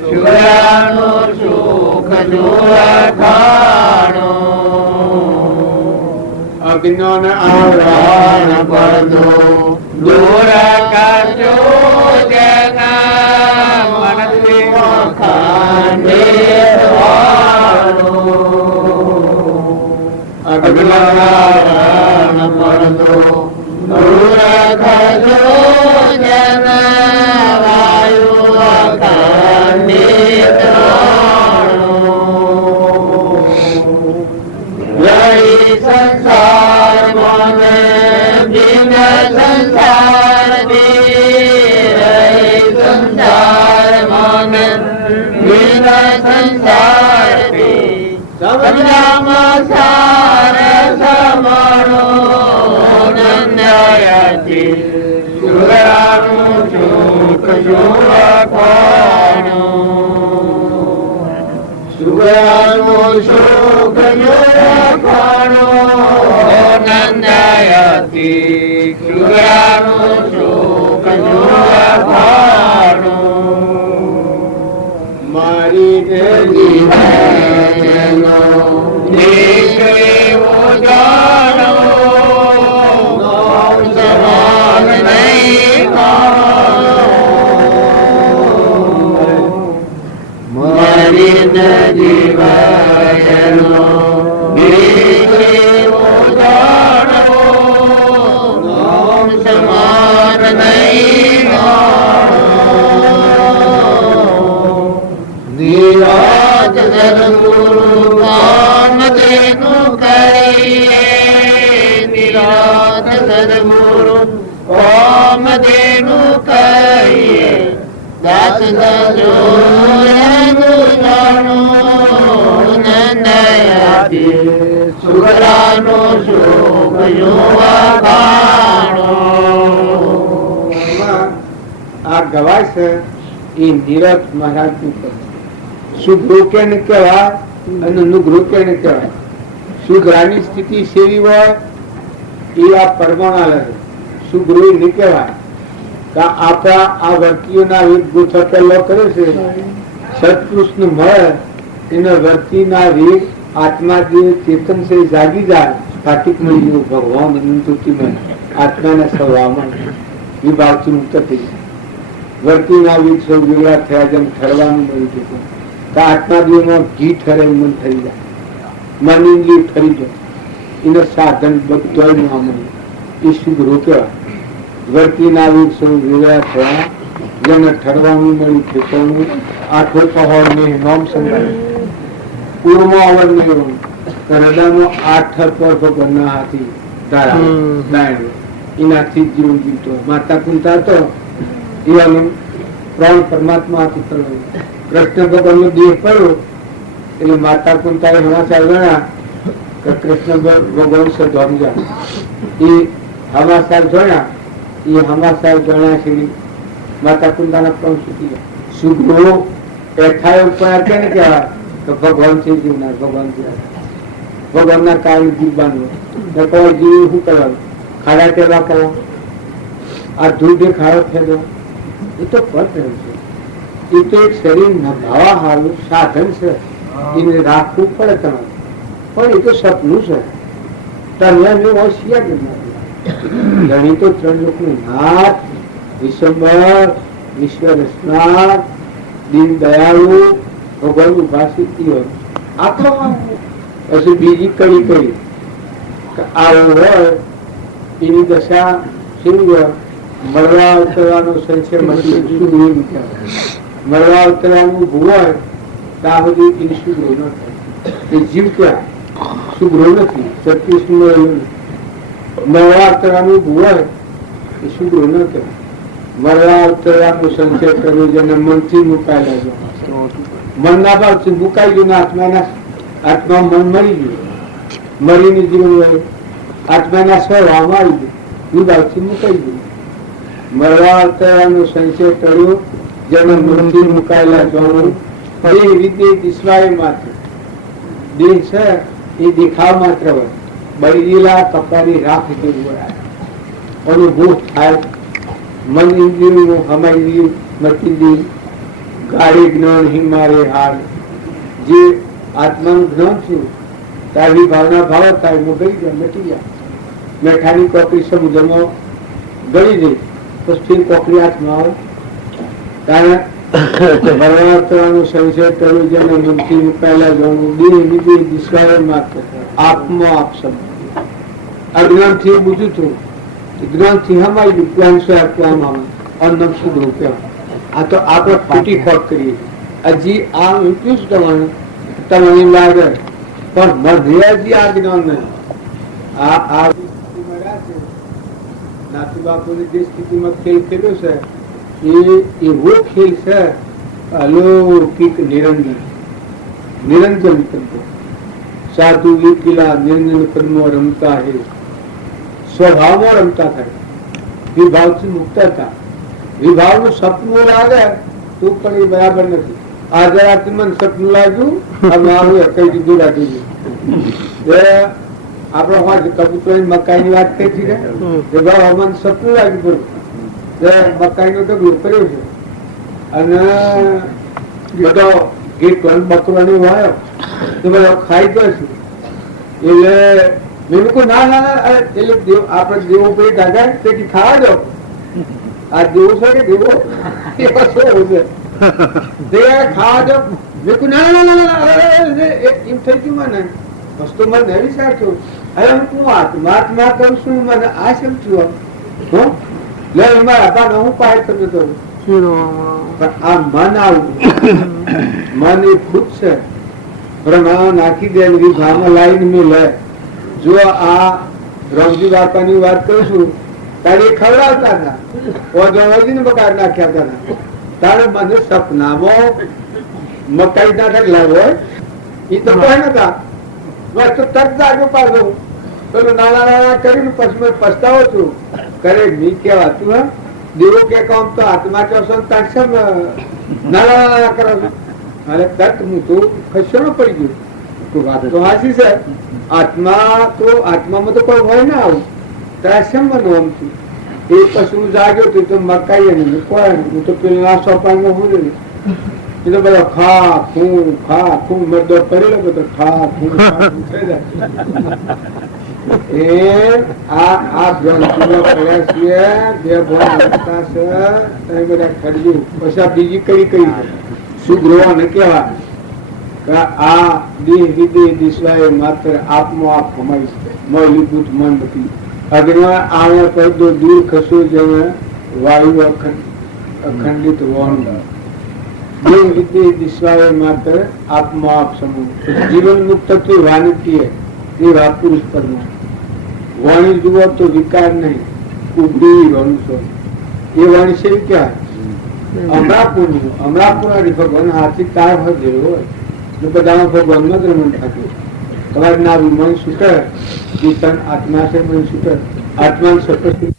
સુરાનો સુખ જોખાણો અજ્ઞાન આવરણ પડદો દૂર કરજો જેના મનથી ખંડિત વાળો અજ્ઞાન આવરણ પડદો દૂર કરજો જેના વાયુ અખંડિત સંસાર મને બિન સંસાર સંસાર મને બિન સંસાર સમજામાં સાર સમણો નંદયતી સુરાનું સુખ જોખાણો સુરાનું સુખ જોખાણો નંદયતી સુરાનું સુખ જોખાણો મારી જીવનો દીકરીઓ જાણો સમાન નહીં મારી જીવનો દીકરીઓ જાણો સમાન નહીં નિરાજ સદગુરુ કામધેનુ કરીએ નિરાજ સદગુરુ કામધેનુ કરીએ દાસ દજો જાણો નંદયતી સુરાનો સુખ જોખાણો આ ગવાય છે એ નીરજ મહારાજ નું શુભ્રુ કેને કહેવાય અને નુગ્રુ કેને કહેવાય. શુભ્રાની સ્થિતિ સેવી હોય એ આ પરમાણા લે. શુભ્રુ નહીં કહેવાય. આપણા આ વર્તીઓના રીત ગુથકેલો કરે છે સત્પુરુષ નું મળે એને વર્તીના રીત આત્મા જે ચેતન છે એ જાગી જાય સ્ફટિકમય જેવું ભગવાન અનંતમય આત્માના સ્વભાવમાં વિભાગથી મુક્ત થઈ જાય. વર્તીના વિધ સૌ વેગળા થયા જેમ ઠરવાનું મળ્યું હતું તો આત્માદીઓમાં ઘી ઠરે મન થઈ જાય, મન ઇન્દ્રિય ઠરી જાય, એનું સાધન બધું ના મળે એ શુભ રોક્યા. વર્તીના વિધ સૌ વેગળા થયા જેને ઠરવાનું મળ્યું ઠેકાણું આઠો પહોળ ને નોમ સંગ્રહ પૂર્વમાં અવર નહીં હૃદયમાં આઠ પર ભગવાનના હાથી દાયણ એનાથી જીવન જીવતો માતા કુંતા તો એવાનું પ્રાણ પરમાત્મા હાથી કરવાનું. કૃષ્ણ ભગવાન નો દેહ પડ્યો એટલે માતા કુંતા હમાચાર ગણ્યા કે કૃષ્ણ ભગવાન છે ધ્વજા એ હમાચાર ગણ્યા એ હમાચાર ગણ્યા છે માતા કુંતાના પ્રાણ છૂટી ગયા. શુભ્રો એઠાય ઉપર કેને કહેવાય તો ભગવાન છે જીવનાર, ભગવાન ભગવાનના કારણે જીવવાનું. જીવ શું કરવાનું? ખાડા ટેવા કરવા, આ ધૂળ ખાડો ફેરવો એ તો પદ છે. એ તો એક શરીર નભાવા હારું સાધન છે, એને રાખવું પડે તમારે. પણ એ તો સપનું છે. તમે ગણી તો ત્રણ લોકનું નાથ, વિશ્વંભર, વિશ્વરસનાથ, દીન દયાળુ, ભગવાન ઉભાસી આપણો પછી બીજી કડી કરી આવો હોય એની દશા શું હોય? મળવા ઉતરવાનો સંશય મળવા ઉતરવાનું ઉભું હોય ત્યાં સુધી એની શુભ્રો ન થાય. એ જીવ ક્યાં શુભ્રો નથી, સત્ય મળવા ઉતરવાનું ઉભું હોય એ શુભ્રો ન થાય. મળવા ઉતરવાનો સંશય કર્યો જેને મનથી મુકાયેલા મન ના ભાવથી મુકાઈ ગયું, આત્મા મન મરી ગયું, મરીને જીવન હોય આત્માના સ્વભાવમાં આવી ગયું, વિભાવથી મુકાઈ ગયું. મળવા અવતરવાનો સંશય કર્યો જેને મનથી મુકાયેલા જોવાનું. એ રીતે દિશવાય માત્ર દેહ છે એ દેખાવ માત્ર હોય, બળીલા કપડાની રાખ જેવું હોય અનુભવ થાય. મન ઇન્દ્રિયું હમાઈ ગયું મટી ગયું, ગાડી જ્ઞાન હિ મારે હાર. જે આત્માનું જ્ઞાન છે તારી ભાવના ભાવ થાય ગળી જાય, મટી જાય. મેઠાની કોકરી સમુદ્રમાં ગળી ગઈ તો સ્થિર કોકરી હાથમાં આવે. કારણ ભરવાનું સંશય કર્યું જેને મનથી મુકાયેલા જોવાનું. દેહ વિદેહ દિશા માત્ર આપમાં આપ શબ્દ અજ્ઞાન થી બધું થયું, જ્ઞાન થી હમાઈ ગયું પ્લાન સ્વયં પ્લાન આવે અન્નમ શુદ્ધ રૂપિયા. આ તો આપણે ફૂટી ખોટ કરીએ. હજી આ ઊંચું જ તમારું તમને લાગે પણ મધ્યજી આ જ્ઞાન નહીં. આ નાથુ બાપુની જે સ્થિતિમાં ખેલ ખેલ્યો છે એ એવો ખેલ છે અલૌકિક નિરંજન નિરંજન કરતો. સાધુ વિકિલા નિરંજન કર્મો રમતા હે, સ્વભાવમાં રમતા થાય, વિભાવથી મુક્ત હતા. વિભાવનું સપનું લાગે તો પણ એ બરાબર નથી. આજે રાતે મને સપનું લાગ્યું કઈ દીધું લાગી ગયું. આપડે કબૂતર મકાઈ ની વાત થઈ છે કે મને સપનું લાગ્યું મકાઈ નો તો કર્યો છે અને બધો બકરો ની વાયો તો બધો ખાઈ ગયો છે. એટલે મેં કહ્યું ના ના ના એટલે આપડે દેવો ભાઈ દાદા તેથી ખાવા દો. આ દેવો છે કે દેવો એ શું છે ખાવા દો. મેં કહ્યું ના ના ના એમ થઈ ગયું મને વસ્તુ મને નવી સાચું. હવે હું આત્મા કરું છું મને આ શેમ થયું લે મારા બાને હું પાય થતો હતો. પણ આ મન આવું મન એ ખુદ છે બ્રહ્મા નાખી દે ભાવમાં લાઈન મેં લે. જો આ રમજી બાપાની વાત કરું છું તારે ખવડાવતા હતા ઓજી ને બગાડ નાખ્યા હતા. તારે મને સપનામાં મકાઈ ના ઢગલા હોય એ તો કોઈ નતા બસ તો તક જાગો પાછો પેલું નાના નાના કરીને પછી મેં પસ્તાવો છું કરે મી કેવા તું હા દેવો કે કામ તો આત્મા ચોસો નાના નાના કરો છો. અરે તક હું તો ખસડો પડી ગયું. વાત તો હાસી છે. આત્મામાં તો કોઈ હોય ના આવું ત્રાસ્યમ બનવું છું. એ પછી હું જાગ્યો તો મકાઈ કોઈ હું તો પેલા સોપામાં હું એ તો બધો ખા ખૂ મરદો પડેલો બધો ખા ખૂ થઈ જાય. એ આ ગ્રંથિનો પ્રયાસ છે, બે ભણ લખતા છે, તમે બધા ખરીદ્યું. પછી આ બીજી કઈ છે સુગ્રહોને કેવા કે આ દેહ વિદેહ દિશવાએ માત્ર આપનો આપ કમાઈ મૌલિકભૂત મન નથી. અગ્નિ આણે પડદો દૂર ખસો જેને વાયુ અખંડિત વહન. દેહ વિદેહ દિશવાએ માત્ર આપનો આપ સમૂહ. જીવન મુક્ત થી વાનકીય એ પુરુષ પરમાણુ. વાણી જુઓ તો વિકાર નહીં, ઉભી રણસો એ વાણી છે ક્યાં અમરાપુર ભગવાન હાથી તાર હોય બધામાં ભગવાન જ રમણ થતું. તમારે ના મન છૂટે તન આત્મા છે, મન છૂટે આત્મા સપસ્તી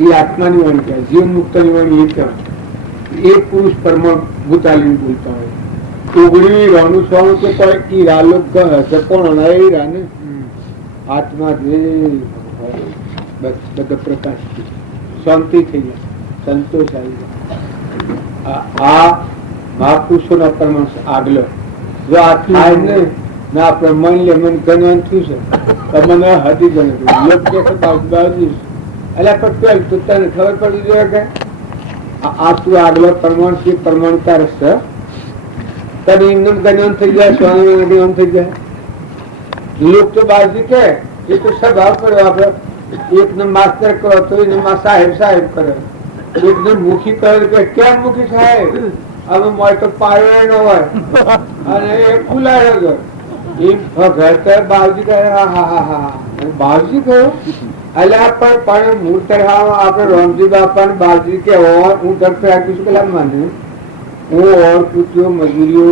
એ આત્માની વાણી કહેવાય. જીવન મુક્ત ની વાણી એ કહેવાય. એ પુરુષ પરમાણુ ભૂતાલી બોલતા હોય. ઉગડી રણું સ્વામી કે કોઈ રાલોક જપણ રાને આત્મા બધા પ્રકાશ શાંતિ થઈ જાય, સંતોષ આવી જાય. આ મહાપુરુષો નો પરમાંશ આગલો જો આ થાય ને આપડે મન લે મન ગણન થયું છે મને હતી ગણ લોક બાજુ એટલે પણ પેલ તું તને ખબર પડી જોઈએ કે આ તું આગલો પરમાણ છે પરમાણતા રસ્તે તને એમને ગણન થઈ જાય, સ્વામી ગણન થઈ જાય. લોક તો બાજુ કે એ તો સ્વભાવ પડ્યો. આપડે એકને માસ્તર કરો તો એને સાહેબ કરે, એકને મુખી કરે કે કેમ મુખી સાહેબ હવે મોય તો પાયો ન હોય અને એ ફૂલાયો બાવજી કહે બાવજી કહ્યું એટલે પણ મૂળ આપડે રામજી બાપા ને બાવજી કે હું તરફ રાખીશું પેલા મને હું ઓર કૂટ્યો મજૂરીઓ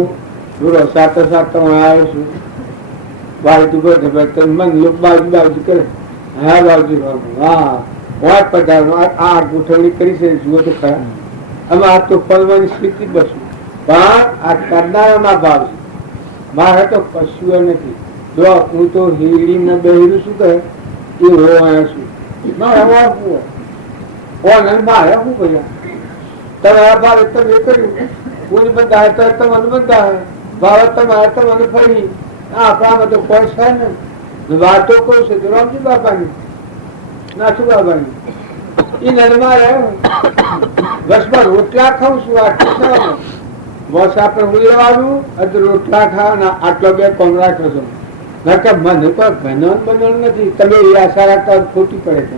સાતો આવ્યો છું. બાવજી કરે હા બાવજી હા પધારો આ ગોઠવણી કરી છે જુઓ તો ખરા. અમે આ તો ફળવાની સ્થિતિ બસું પણ આ કરનારો ના ભાવ છે. મારે તો કશું નથી. જો હું તો હીડી ને બહેરું શું કહે એ હોવાયા છું. મારે મારે શું કર્યા તમારા ભાવે તમે કર્યું હું બંધાય તો તમને બંધાય ભાવે તમારે તમને ફરી આપણામાં તો કોઈ છે ને વાતો કઉ છે રામજી બાપાની નાથુ બાબાની એ નરમારે બસમાં રોટલા ખાઉં છું આટલું બસ આપડે ઉલેવાનું રોટલા ખાવાના આટલો બે કોંગરા ખસો મને કોઈ બનન નથી. તમે એ આશા રાખતા ખોટી પડે છે.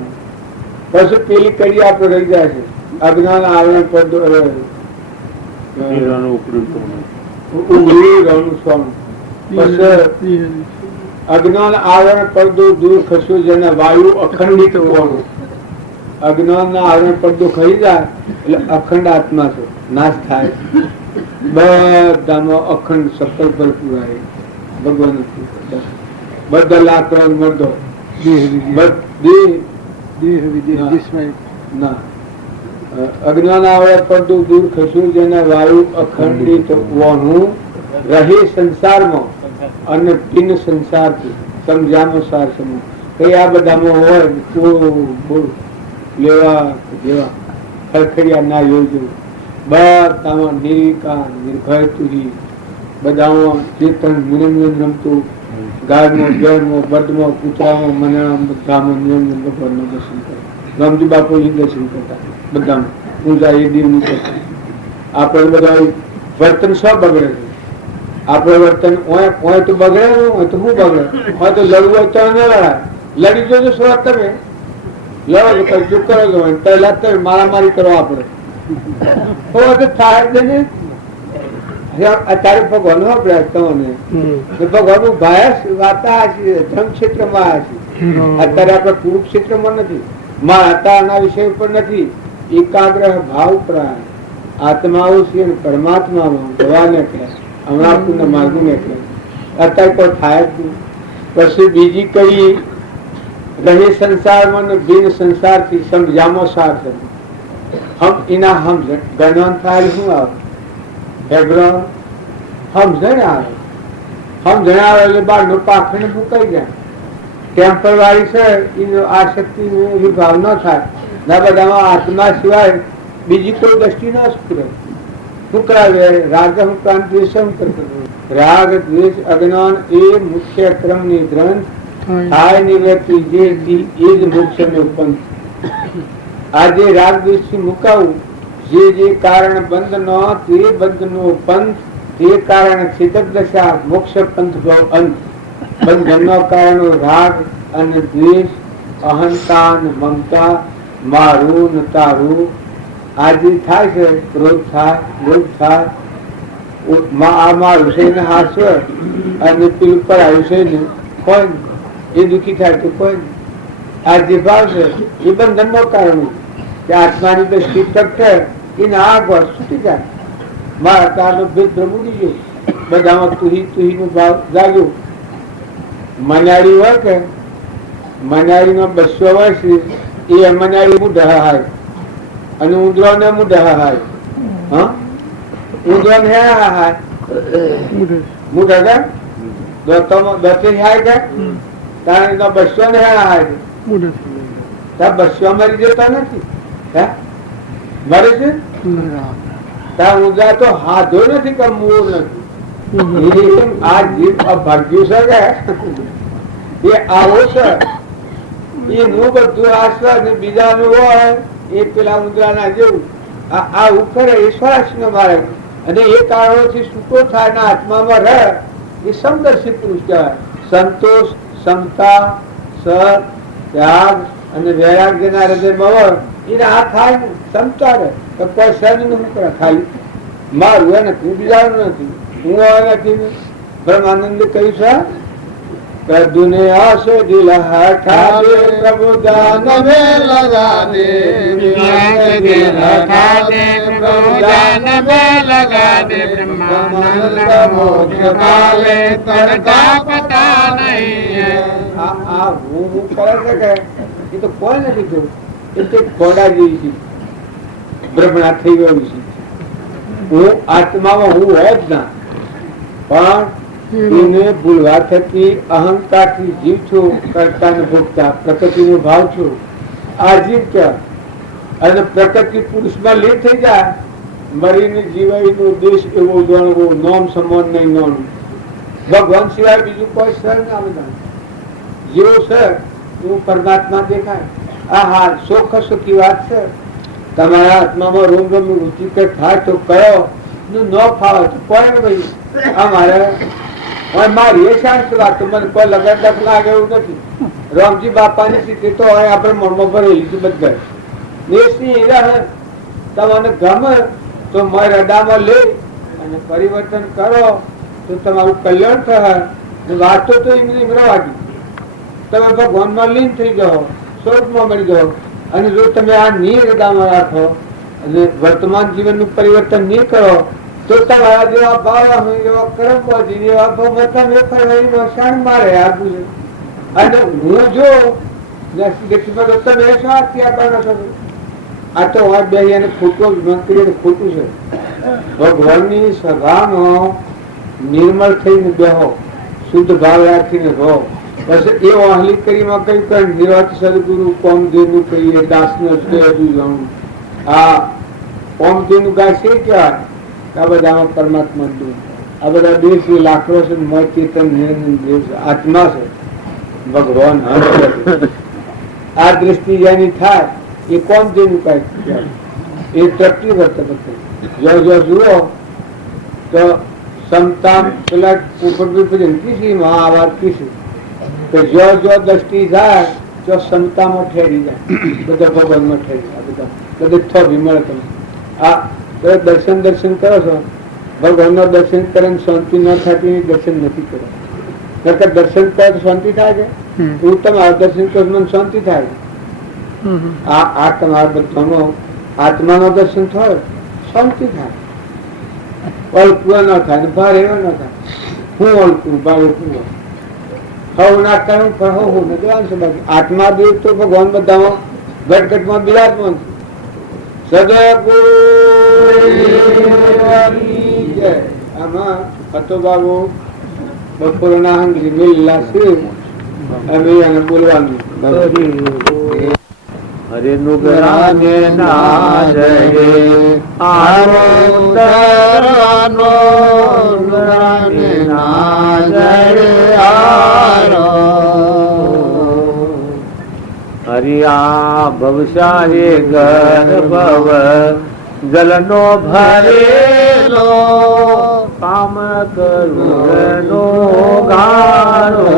પછી પેલી કરી આપડે રહી જાય છે અજ્ઞાન આવે પડદો અજ્ઞાન આવરણ પડદો દૂર ખસ્યો જેને વાયુ અખંડિત હોવાનું. અજ્ઞાન ના આવરણ પડદો ખરી જાય એટલે અખંડ આત્મા છે, નાશ થાય. બધામાં અખંડ સફળ ભરપૂર આવે ભગવાન બધા લાકડા મરદો અજ્ઞાન આવરણ પડદો દૂર ખસ્યું જેને વાયુ અખંડિત હોવાનું રહે સંસારમાં અને પિન સંસારથી સમજામાં સાર સમૂહ કઈ આ બધામાં હોય લેવા જેવા ખરખડિયા ના યોજો બધામાં નિર્વિકાર નિર્ભય તુરી બધામાં ચેતન નિરંજન રમતું ગાયમાં જળમાં બદમાં કૂતરામાં મનામાં બધામાં નિરંજન ભગવાનનું દર્શન કરે. રામજી બાપુ એ દર્શન કરતા બધામાં પૂજા એ દિવની કરતા. આપણે બધા વર્તન સબ બગડે છે. આપડે વર્તન હોય તો બગડે હોય તો શું બગડે હોય તો લડવું હોય તો ન લડાય. લડી જોજો શું તમે લડો તો કઈ કરો છો પહેલા તમે મારામારી કરો આપડે થાય જ ને. અત્યારે ભગવાન વાપર્યા તમને ભગવાન ભાયા વાતા ધર્મ ક્ષેત્રમાં આવ્યા છે. અત્યારે આપડે કુરુક્ષેત્રમાં નથી, માતાના વિષય ઉપર નથી, એકાગ્ર ભાવ ઉપર આત્માઓ છે પરમાત્મામાં ભગવાન એટલે અમરાપુરના માર્ગ ને એટલે અત્યારે કોઈ થાય જ નહીં. પછી બીજી કઈ રહે સંસારમાં બિન સંસાર થી સમજામો સાર છે. હમ એના સમજણ ગણન થાય શું આવે સમજણ આવે સમજણ આવે એટલે બાર નો પાખંડ મુકાઈ જાય. ટેમ્પર વાળી છે એનો આસક્તિ એવી ભાવ ન થાય ના બધામાં આત્મા સિવાય બીજી કોઈ દ્રષ્ટિ ના સ્ફુરે. શું કરાવે? રાગમ ક્રાંતિશમ કરતું. રાગ દ્વેષ અજ્ઞાન એ મુખ્ય ક્રમની ગ્રંથ થાય નિવૃત્તિ જે એ જ મોક્ષને ઉત્પન્ન. આજે રાગ દ્વેષ થી મુકાવું જે કારણ બંધ નો તે બંધ નો પંથ, તે કારણ છેદક દશા મોક્ષ પંથ નો અંત. બંધન નો કારણ રાગ અને દ્વેષ, અહંતા અને મમતા, મારું ને તારું. આજે થાય છે ક્રોધ થાય, લોભ થાય, આ મારું છે ને હાસ્ય અને પેલું પર આવ્યું છે ને કોઈ એ દુઃખી થાય તો કોઈ. આ જે ભાવ છે એ બંધન નો કારણ કે આત્માની દ્રષ્ટિ ટકશે એને આ ભાવ છૂટી જાય. મારા તારનો ભેદ પ્રભુજી ગયો, બધામાં તુહી નું ભાવ જાગ્યું. મનાળી હોય કે મનાળી નો 200 વર્ષ એ મનાળી હું ડહાય અને ઉંદરો ને હું ડહાય. હા, ઉંદરો ને હાય હું ડગા દોતે હાય કે તારે 200 ને હાય છે. 200 મરી જતા નથી, મરે છે. તાર ઉંદરા તો હાથો નથી કે મૂળ નથી. આ જીવ ભાગ્યું છે કે એ આવો છે એનું બધું આશ્રય બીજાનું હોય એ પેલા ઉંદરા ના જેવું આ ઉખરે એ સ્વરાશ ને મારે અને એ કારણોથી છૂટો થાય ના આત્મામાં રહે એ સમદર્શી પુરુષ કહેવાય. સંતોષ, ક્ષમતા, સત, ત્યાગ અને વૈરાગ્ય ના હૃદયમાં હોય એને આ થાય ને ક્ષમતા રહે તો કોઈ સહજ નું કરે. ખાલી મારું એ નથી, બીજાનું નથી, હું નથી. બ્રહ્માનંદ કહ્યું છે दुनिया से दिल हटा दे प्रभु दान में लगा दे. दिल हटा दे प्रभु दान में लगा दे. ब्रह्मानंद मोक्ष पावे तड़का पता नहीं है. આ હું કરે છે કે એ તો કોઈ નથી જોયું. એ તો ખોડા જેવી છે, બ્રહ્મણા થઈ ગયું છે. હું આત્મામાં હું હોય જ ના, પણ એને ભૂલવા થકી અહંકાર થી જીવ છું, કરતા ને ભોગતા પ્રકૃતિ નો ભાવ છું. આ જીવ ક્યાં અને પ્રકૃતિ પુરુષ માં લીન થઈ જાય, મરીને જીવાય નો દેશ એવો જાણવો, નોમ સમાન નહીં નોમ. ભગવાન સિવાય બીજું કોઈ સર ના બધા જેવો સર એવું પરમાત્મા દેખાય. આ હા સુખ સુખી વાત છે. તમારા આત્મામાં રોમ રોમ રુચિ થાય તો કરો, ન ફાવે તો કોઈ ભાઈ અમારે મારી એ શાંત વાત. મને કોઈ લગન લાગે એવું નથી. રામજી બાપાની સ્થિતિ તો આપણે મનમાં ભરેલી છે બધા. તમને ગમે તો મારા હૃદયમાં લે અને પરિવર્તન કરો તો તમારું કલ્યાણ થાય. વાતો તો એમની રવાજી તમે ભગવાનમાં લીન થઈ જાઓ, સ્વરૂપમાં મળી જાઓ. અને જો તમે આ ની હૃદયમાં રાખો અને વર્તમાન જીવનનું પરિવર્તન નહીં કરો તો તમારા જેવા ભાવ એવા કર્મ પહોંચી એવા શાણ મારે આપવું છે. અને હું જો તમે શું હત્યા કરો છો? આ તો બે ખોટું મંત્રી ખોટું છે. ભગવાનની સભામાં નિર્મળ થઈને બેહો, શુદ્ધ ભાવ રાખીને રહો. પછી એ વાહલી કરીમાં કઈ કઈ નિરત સદગુરુ કોમદેવનું કહીએ, દાસનો જાણું. આ કોમદેવનું ગાય છે ક્યાં? આ બધામાં પરમાત્મા દૂર. આ બધા દેશ લાખો છે, મય ચેતન આત્મા છે, ભગવાન. આ દ્રષ્ટિ જેની થાય એ કોમ જેનું કઈ એ તકલીફ વર્તન. જો જુઓ તો ક્ષમતા પેલા ઉપર કીધી આ વાત કીધી કે જો દ્રષ્ટિ થાય તો ક્ષમતામાં ઠેરી જાય, બધા ભગવાનમાં ઠેરી જાય. બધા બધે થોભી મળે. તમે આ દર્શન કરો છો, ભગવાન નો દર્શન કરે શાંતિ ન થતી દર્શન નથી કર્યા. દર્શન કરે તો શાંતિ થાય છે. ઉત્તમ દર્શન કરો મને શાંતિ થાય છે. આ તમારા બધાનો આત્માનો દર્શન થાય શાંતિ થાય. અલ્પું ન થાય, ભારે એવો ન થાય. હું અલ્પું ભારે હવું ના કરું પણ હું નથી વાંચું. બાકી આત્મા દેવ તો ભગવાન બધામાં ઘટઘટમાં બિરાજમાન છે. આમાં હતો બાબુ બપોરના હંગી મેલા છે અમે એને બોલવાનું. હરે નુગરાને ના જડે આરો ઉતરવાનો, નુગરાને ના જડે આરો. હરિયા ભવસારે ગર્ભવ જલનો ભરેલો, કામ કરુણનો ગાળો.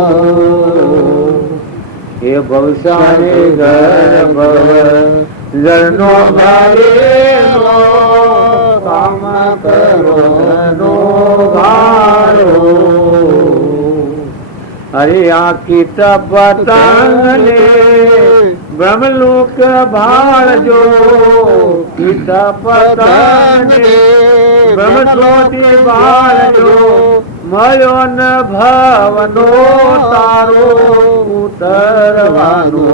હે ભવસારે ગર્ભવ જલનો ભરેલો, કામ કરુણનો ગાળો. અરે આ કીટ પતંગને બ્રહ્મલોક ભાળજો, કીટ પતંગને બ્રહ્મલોકી ભાળજો. મળ્યો ન ભવનો તારો ઉતરવાનો,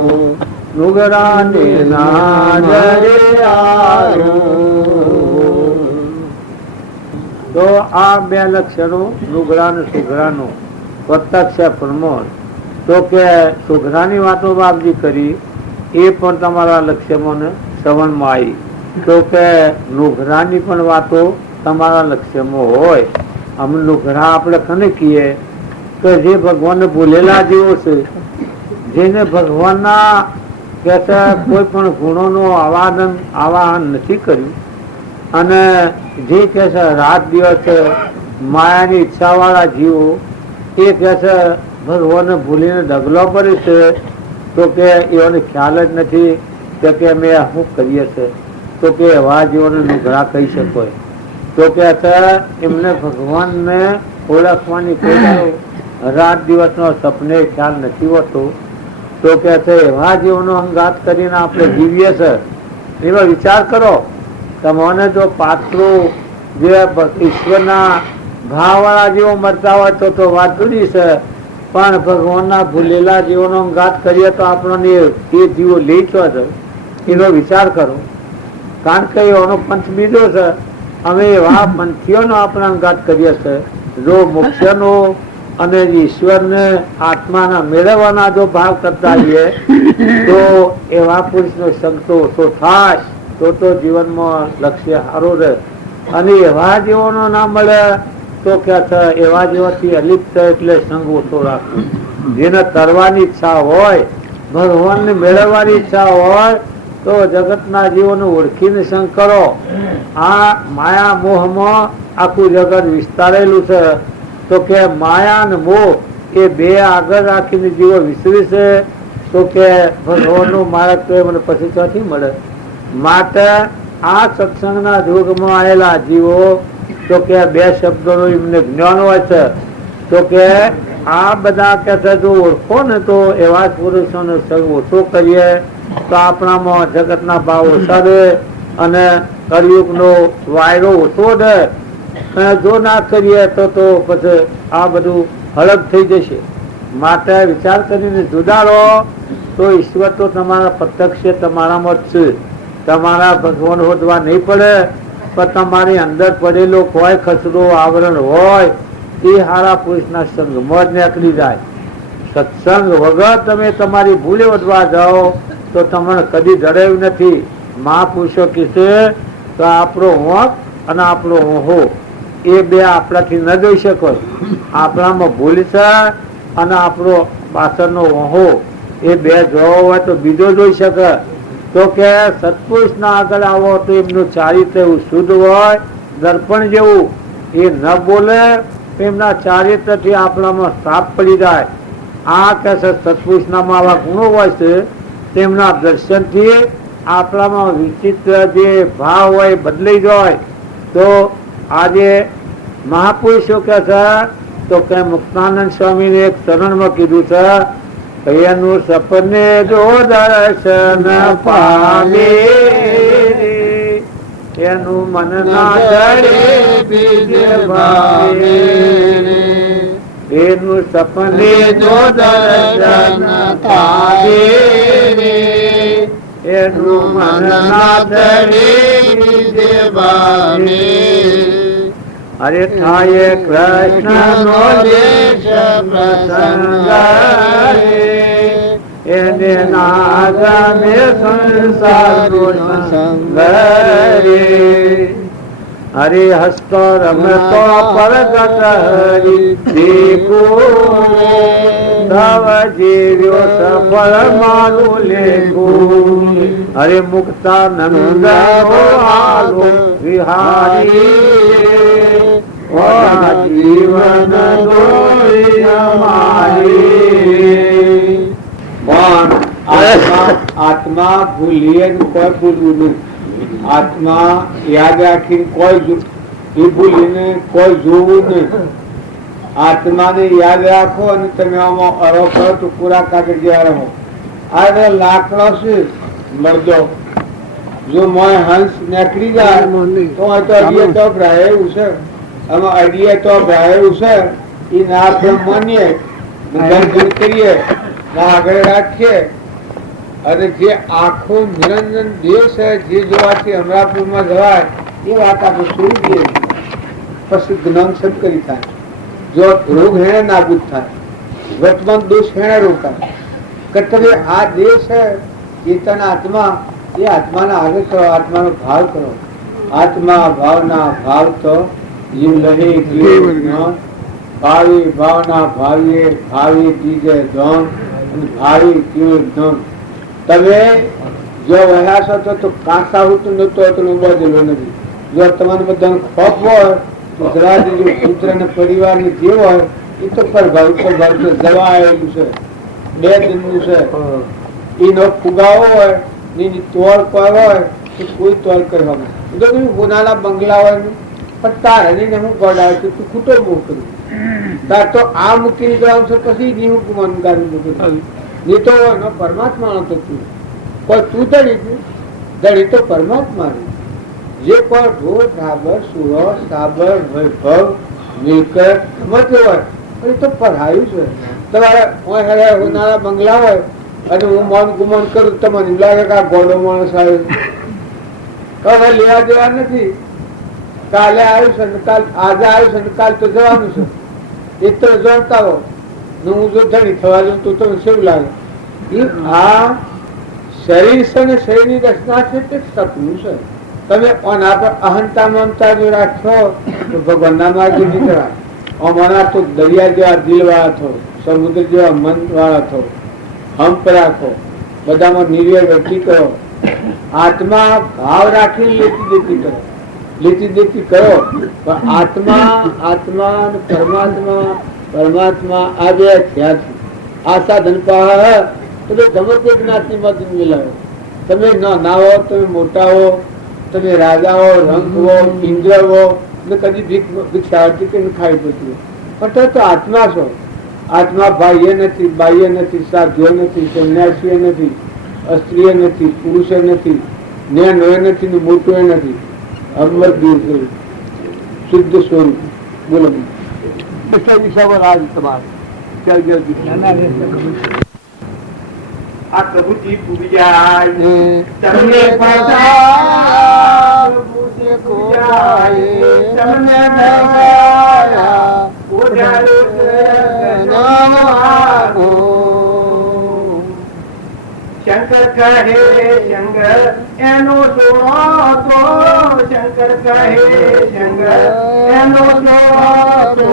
નુગરાને ના જડે આરો. તો આ બે લક્ષણો નુગરા ને સુઘરાનો પ્રત્યક્ષ પ્રમોદ. તો કે સુઘરાની વાતો બાપજી કરી એ પણ તમારા લક્ષ્યમાં શ્રવણમાં આવી. તો કે નુઘરાની પણ વાતો તમારા લક્ષ્યમાં હોય. આમ નુઘરા આપણે કને કહીએ કે જે ભગવાનને ભૂલેલા જેવો છે, જેને ભગવાનના કે કોઈ પણ ગુણોનું આવાહન નથી કર્યું, અને જે કે છે રાત દિવસ માયાની ઈચ્છાવાળા જીવો એ કે છે ભગવાનને ભૂલીને ડગલો કરે છે. તો કે એઓને ખ્યાલ જ નથી કે અમે શું કરીએ છીએ. તો કે એવા જીવોને નુઘરા કહી શકો. તો કે એમને ભગવાનને ઓળખવાની કોઈ રાત દિવસનો સપને ખ્યાલ નથી હોતો. તો કે એવા જીવોનો અંગાત કરીને આપણે જીવીએ છે. એવા વિચાર કરો. તમને જો પાત્રો જે ઈશ્વરના ભાવવાળા જેવો મળતા હોય તો વાત જુદી છે, પણ ભગવાનના ભૂલેલા જીવોનો અંગાત કરીએ તો આપણને એ જીવો લઈ છો છે. એનો વિચાર કરો. કારણ કે એનો પંથ બીજો છે. અમે એવા પંથીઓનો આપણે અંગાત કરીએ છીએ. જો મોક્ષનો અને ઈશ્વરને આત્માના મેળવવાના જો ભાવ કરતા હોઈએ તો એવા પુરુષનો સંગ તો ઓછો થાય. તો જીવનમાં લક્ષ્ય સારું રહે. અને એવા જીવોનો ના મળે તો કે એવા જીવોથી અલિપ્ત એટલે સંગ ઓછો રાખવો. જેને તરવાની ઈચ્છા હોય, ભગવાનને મેળવવાની ઈચ્છા હોય તો જગતના જીવોને ઓળખીને સંગ કરો. આ માયા મોહમાં આખું જગત વિસ્તારેલું છે. તો કે માયા અને મોહ એ બે આગળ રાખીને જીવો વિસરી છે. તો કે ભગવાનનું માર્ગ તો મને પછી ક્યાંથી મળે. માટે આ સત્સંગના યુગમાં આવેલા જીવો તો કે બે શબ્દોનું એમને જ્ઞાન હોય છે. તો કે આ બધા કે જો ઓળખો ને તો એવા જ પુરુષોનો સંગ ઓછો કરીએ તો આપણામાં જગતના ભાવ ઓછા રહે અને કળિયુગનો વાયરો ઓછો રહે. જો ના કરીએ તો પછી આ બધું હળગ થઈ જશે. માટે વિચાર કરીને જુદારો તો ઈશ્વર તો તમારા પ્રત્યક્ષ તમારામાં જ છે. તમારા ભગવાન હોદવા નહીં પડે, પણ તમારી અંદર પડેલો કોઈ ખસરો આવરણ હોય એ હારા પુરુષના સંગમાં જ નીકળી જાય. સત્સંગ વગર તમે તમારી ભૂલે વધવા જાઓ તો તમને કદી જડાયું નથી. મહાપુરુષો કહેશે તો આપણો હોંક અને આપણો હોહો એ બે આપણાથી ન જોઈ શકો. આપણામાં ભૂલ છે અને આપણો પાછળનો હોહો એ બે જોવો હોય તો બીજો જોઈ શકે. તો કે સત્પુરુષ ના આગળ આવો તો એમનું ચારિત્ર એવું શુદ્ધ હોય, દર્પણ જેવું. એ ન બોલે એમના ચારિત્ર થી આપણામાં સાપ પડી જાય. આ કે સત્પુરુષ નામાં આવા ગુણો હોય છે, તેમના દર્શન થી આપણામાં વિચિત્ર જે ભાવ હોય બદલાઈ જાય. તો આજે મહાપુરુષો કે છે તો કે મુક્તાનંદ સ્વામીને એક ચરણમાં કીધું છે એનું સપને જો દર્શન પામે એનું મન ના ચડે બીજે ભાવે. એનું સપને જો દર્શન પામે એનું મન ના ચડે બીજે ભાવે. અરે થાય કૃષ્ણ નો દેશ પ્રસંગ એને ના જાને સંસારનો સંગરે હરે હસ્તો રમતો પરગટ હરી દેખો તવ જીવ્યો સફળ મારું લેખો હરે મુક્તાનંદ આલો વિહારી જીવન દોરી અમારી પણ આત્મા ભૂલીએ કોઈ ભૂલવું નહીં. આત્મા યાદ રાખીને કોઈ ભૂલીને કોઈ જોવું નહીં. આત્માને યાદ રાખો અને તમે આમાં અરો કરો તો પૂરા કાગળ જેવા રહો. આ લાકડો છે મરદો, જો મોય હંસ નીકળી જાય તો અડીએ તો ભરાય એવું છે. આમાં અડીએ તો ભરાય એવું છે. એ ના આપણે માનીએ દૂર કરીએ આગળ રાખીએ અને જે આખો નિરંજન દેહ છે જે જોવાથી અમરાપુરમાં જવાય એ વાત આપણે છોડી દઈએ પછી જ્ઞાન સદકરી થાય. જો રોગ હેણે નાબૂદ થાય, વર્તમાન દોષ હેણે રોકાય. કે તમે આ દેહ છે ચેતન આત્મા, એ આત્માના આગળ કરો, આત્માનો ભાવ કરો. આત્મા ભાવના ભાવ તો જીવ લહે ભાવી ભાવના ભાવીએ ભાવી દીજે ધન અને ભાવી કેવ ધન. તમે જો વયા છો તો કાંસા હોતું નતો તો બદલો નથી. જો તમારે બધાને ખોફ હોય તો જરા દેજો. પુત્ર ને પરિવાર ને જે હોય એ તો પ્રભાવ જવા આવેલું છે, 2 દિનનું છે. એનો ફુગાવો હોય એની તોડ પર હોય તો કોઈ તોડ કરવા નહીં. ગુનાના બંગલા હોય પણ તારે નહીં હું ગોડાવે તું ખૂટો બહુ કર્યું તાર તો આ મૂકીને જવાનું છે પછી નહીં હું ગુમાનગારી મૂક્યું નહીં તો એનો પરમાત્મા નતો તું કોઈ તું ધણી ધણી તો પરમાત્મા જે કોઈ ઢોર ઢાબર સુરો સાબર વૈભવ મિલકત મત હોય એ તો પઢાયું છે. તમારે હોનારા બંગલા હોય અને હું મન ગુમાન કરું તમને એમ લાગે કે આ ગોડો માણસ આવ્યો હવે લેવા દેવા નથી. કાલે આવ્યું છે ને કાલ આજે આવ્યું છે ને કાલ તો જવાનું છે એ તો જાણતા હો. હું જો ધણી થવા જાઉં તો તમને શું લાગે? આ શરીર છે ને શરીરની રચના છે તે સપનું છે. તમે આના પર અહંતા મમતા જો રાખશો તો ભગવાનના માર્ગે નીકળાય. અમારા તો દરિયા જેવા દિલ વાળા થો, સમુદ્ર જેવા મન વાળા થો, હંપ રાખો, બધામાં નિર્ય વ્યક્તિ કરો. આત્મા ભાવ રાખીને લેતી દેતી કરો. પણ આત્મા અને પરમાત્મા આ બે થયા છે. આ સાધન પા તો ગમે તે જ્ઞાતિ માં મિલાવો. તમે ના હો, તમે મોટા હો, તમે રાજા હો, રંગ હો, ઇન્દ્ર હો, કદી ભિક્ષાર્થી કે ખાઈ પડતી પણ તો આત્મા છો. આત્મા બાહ્ય નથી, બાહ્ય નથી, સાધ્ય નથી, સંન્યાસી નથી, સ્ત્રીય નથી, પુરુષ નથી, જ્ઞાન નથી ને મોટું એ નથી. અમર દૂર કર્યું શુદ્ધ સ્વરૂપ. બોલો આ પ્રભુજી પૂજાય તમને શંકર કહે શંકર એનો સોનો તો શંકર કહે શંકર એનો સોનો તો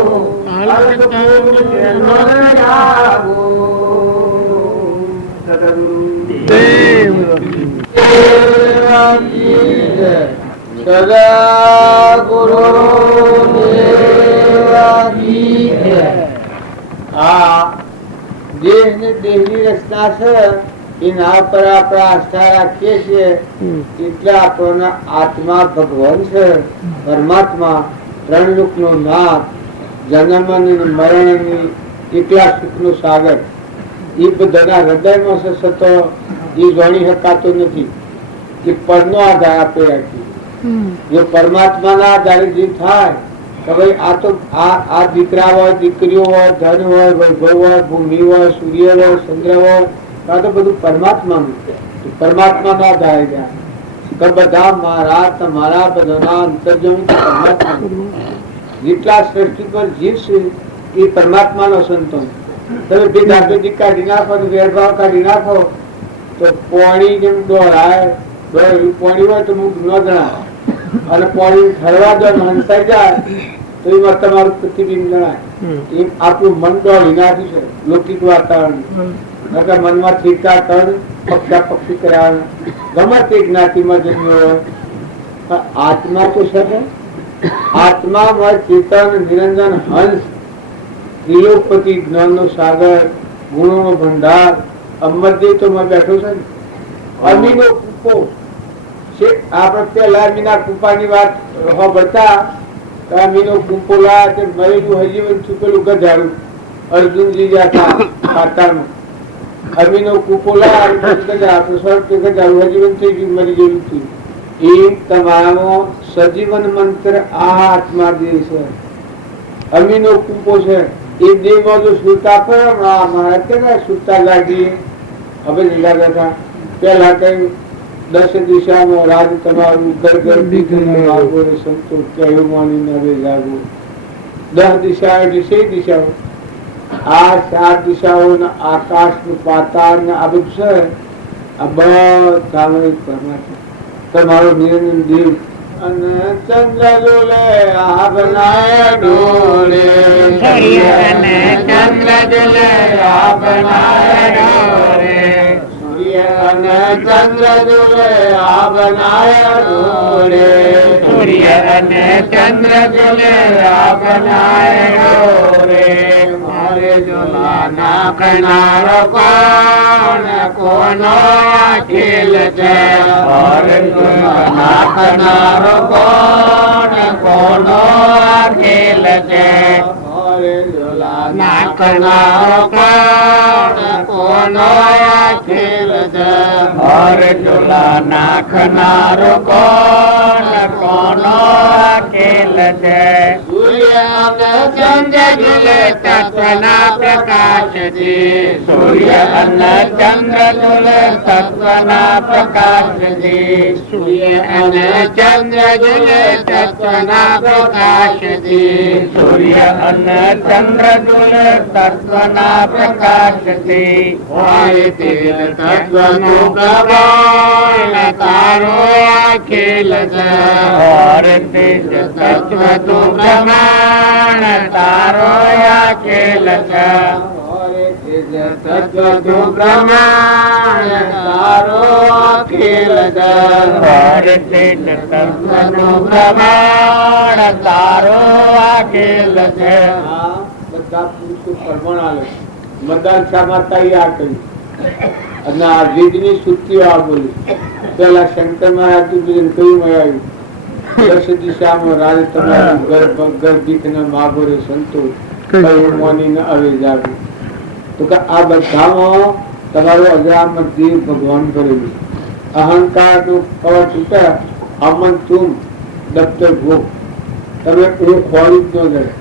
સદા ગુરુ આ દેહ ને દેહની રચના છે એના પર આપણે આસ્થા રાખીએ છીએ. એટલે આપણો આત્મા ભગવાન છે, પરમાત્મા, 3 લોકનો નાથ, જન્મ અને મરણની એકલા સુખનો સાગર. એ બધાના હૃદયમાં છે સતો એ જાણી શકાતો નથી. એ પરનો આધાર આપે રાખી. જો પરમાત્માના આધારે જે થાય તો ભાઈ આ તો આ દીકરા હોય, દીકરીઓ હોય, ધન હોય, વૈભવ હોય, ભૂમિ હોય, સૂર્ય હોય, ચંદ્ર હોય, આ તો બધું પરમાત્માનું. પરમાત્માનો આધારે જાય બધા મારા તમારા બધાના અંતર્જમી પરમાત્મા. જેટલા સૃષ્ટિ પર જીવ છે એ પરમાત્માનો સંતોષ. તમે ભેગા ભેગી કાઢી નાખો, ભેદભાવ કાઢી નાખો તો પાણી જેમ દોડાય પાણી હોય તો મુખ ન જણાય અને પાણી ઠરવા દો હંસાઈ જાય તો એમાં તમારું પ્રતિબિંબ જણાય. એમ આપણું મન દોડી નાખ્યું છે લૌકિક વાતાવરણ. મનમાં ઠીકા કર પક્ષા પક્ષી કર્યા ગમે તે જ્ઞાતિમાં જન્મ્યો હોય આત્મા તો છે ને. આત્મામાં ચેતન નિરંજન હંસ ત્રિલોકપતિ જ્ઞાનનો સાગર ગુણોનો ભંડાર અમરદેવ તો માં બેઠો છે ને. અમીનો કૂપો છે. આપણે પેલા અમીના કૂપાની વાત સાંભળતા અમીનો કૂપો લાયા તે મરેલું હજીવન ચૂકેલું ગધાડું અર્જુનજી જતા પાતાળમાં અમીનો કૂપો લાયા ગધાડું હજીવન થઈ ગયું મરી ગયેલું થયું. એ તમારો સજીવન મંત્ર આ આત્મા દેહ છે. અમીનો કૂપો છે. એ દેહમાં જો સુતા પર મારા કે સુતા લાગીએ હવે લીલા બેઠા પેલા કઈ 10 દિશામાં રાજ તમારું ઘર ઘર દીકરો સંતો કહેવું માનીને હવે જાગો. 10 દિશા એટલે 6 દિશાઓ. આ 7 દિશાઓ આકાશ નું પાતાળ ને આ બધું છે. આ બધા તમારો નિરંજન દેવ અને ચંદ્ર જોલે આ બનાય ડોલે ચંદ્ર જોલે આ બનાય ડોલે સૂર્ય અને ચંદ્ર જોલે આ બનાય ડોલે સૂર્ય અને ચંદ્ર જોલે આ બનાય ડોલે મારે જોલા નાખનારો કોણ કોનો ખેલ છે મારે જોલા નાખનારો કોણ કોનો ખેલ છે મારે જોલા નાખનારો કોણ કોનો ખેલ છે મારે જોલા નાખનારો કોણ કોનો ખેલ છે સૂર્ય અને ચંદ્ર જુલે તત્વના પ્રકાશથી સૂર્ય અને ચંદ્ર જુલે તત્વના પ્રકાશથી સૂર્ય અને ચંદ્ર જુલે તત્વના પ્રકાશથી સૂર્ય અને ચંદ્ર જુલે તત્વના પ્રકાશથી હોય તે તત્વનું પ્રભાવ તારો આ ખેલ છે હોય તે તત્વનું પ્રમાણ તારો આ ખેલ છે તત્વનું પ્રમાણ તારો ખેલ છે તત્વનું પ્રમાણ તારો આ ખેલ છે. બધા પુરુષો પ્રમાણ આલે મદાન શામાતા આ કહ્યું અને આ વેદની સુત્તીઓ આ બોલી. પેલા શંકર મહારાજ કહ્યું આવ્યું 10 દિશામાં રાજ તમારું ગર્ભિક ને માગોરે સંતો મોનીને આવે જાગું. તો કે આ બધામાં તમારો અજરામત દેવ ભગવાન કરેલું. અહંકાર નું કવચ છૂટે અમન તુમ દફતર ભોગ તમે એ ખોરી જ ન જાય.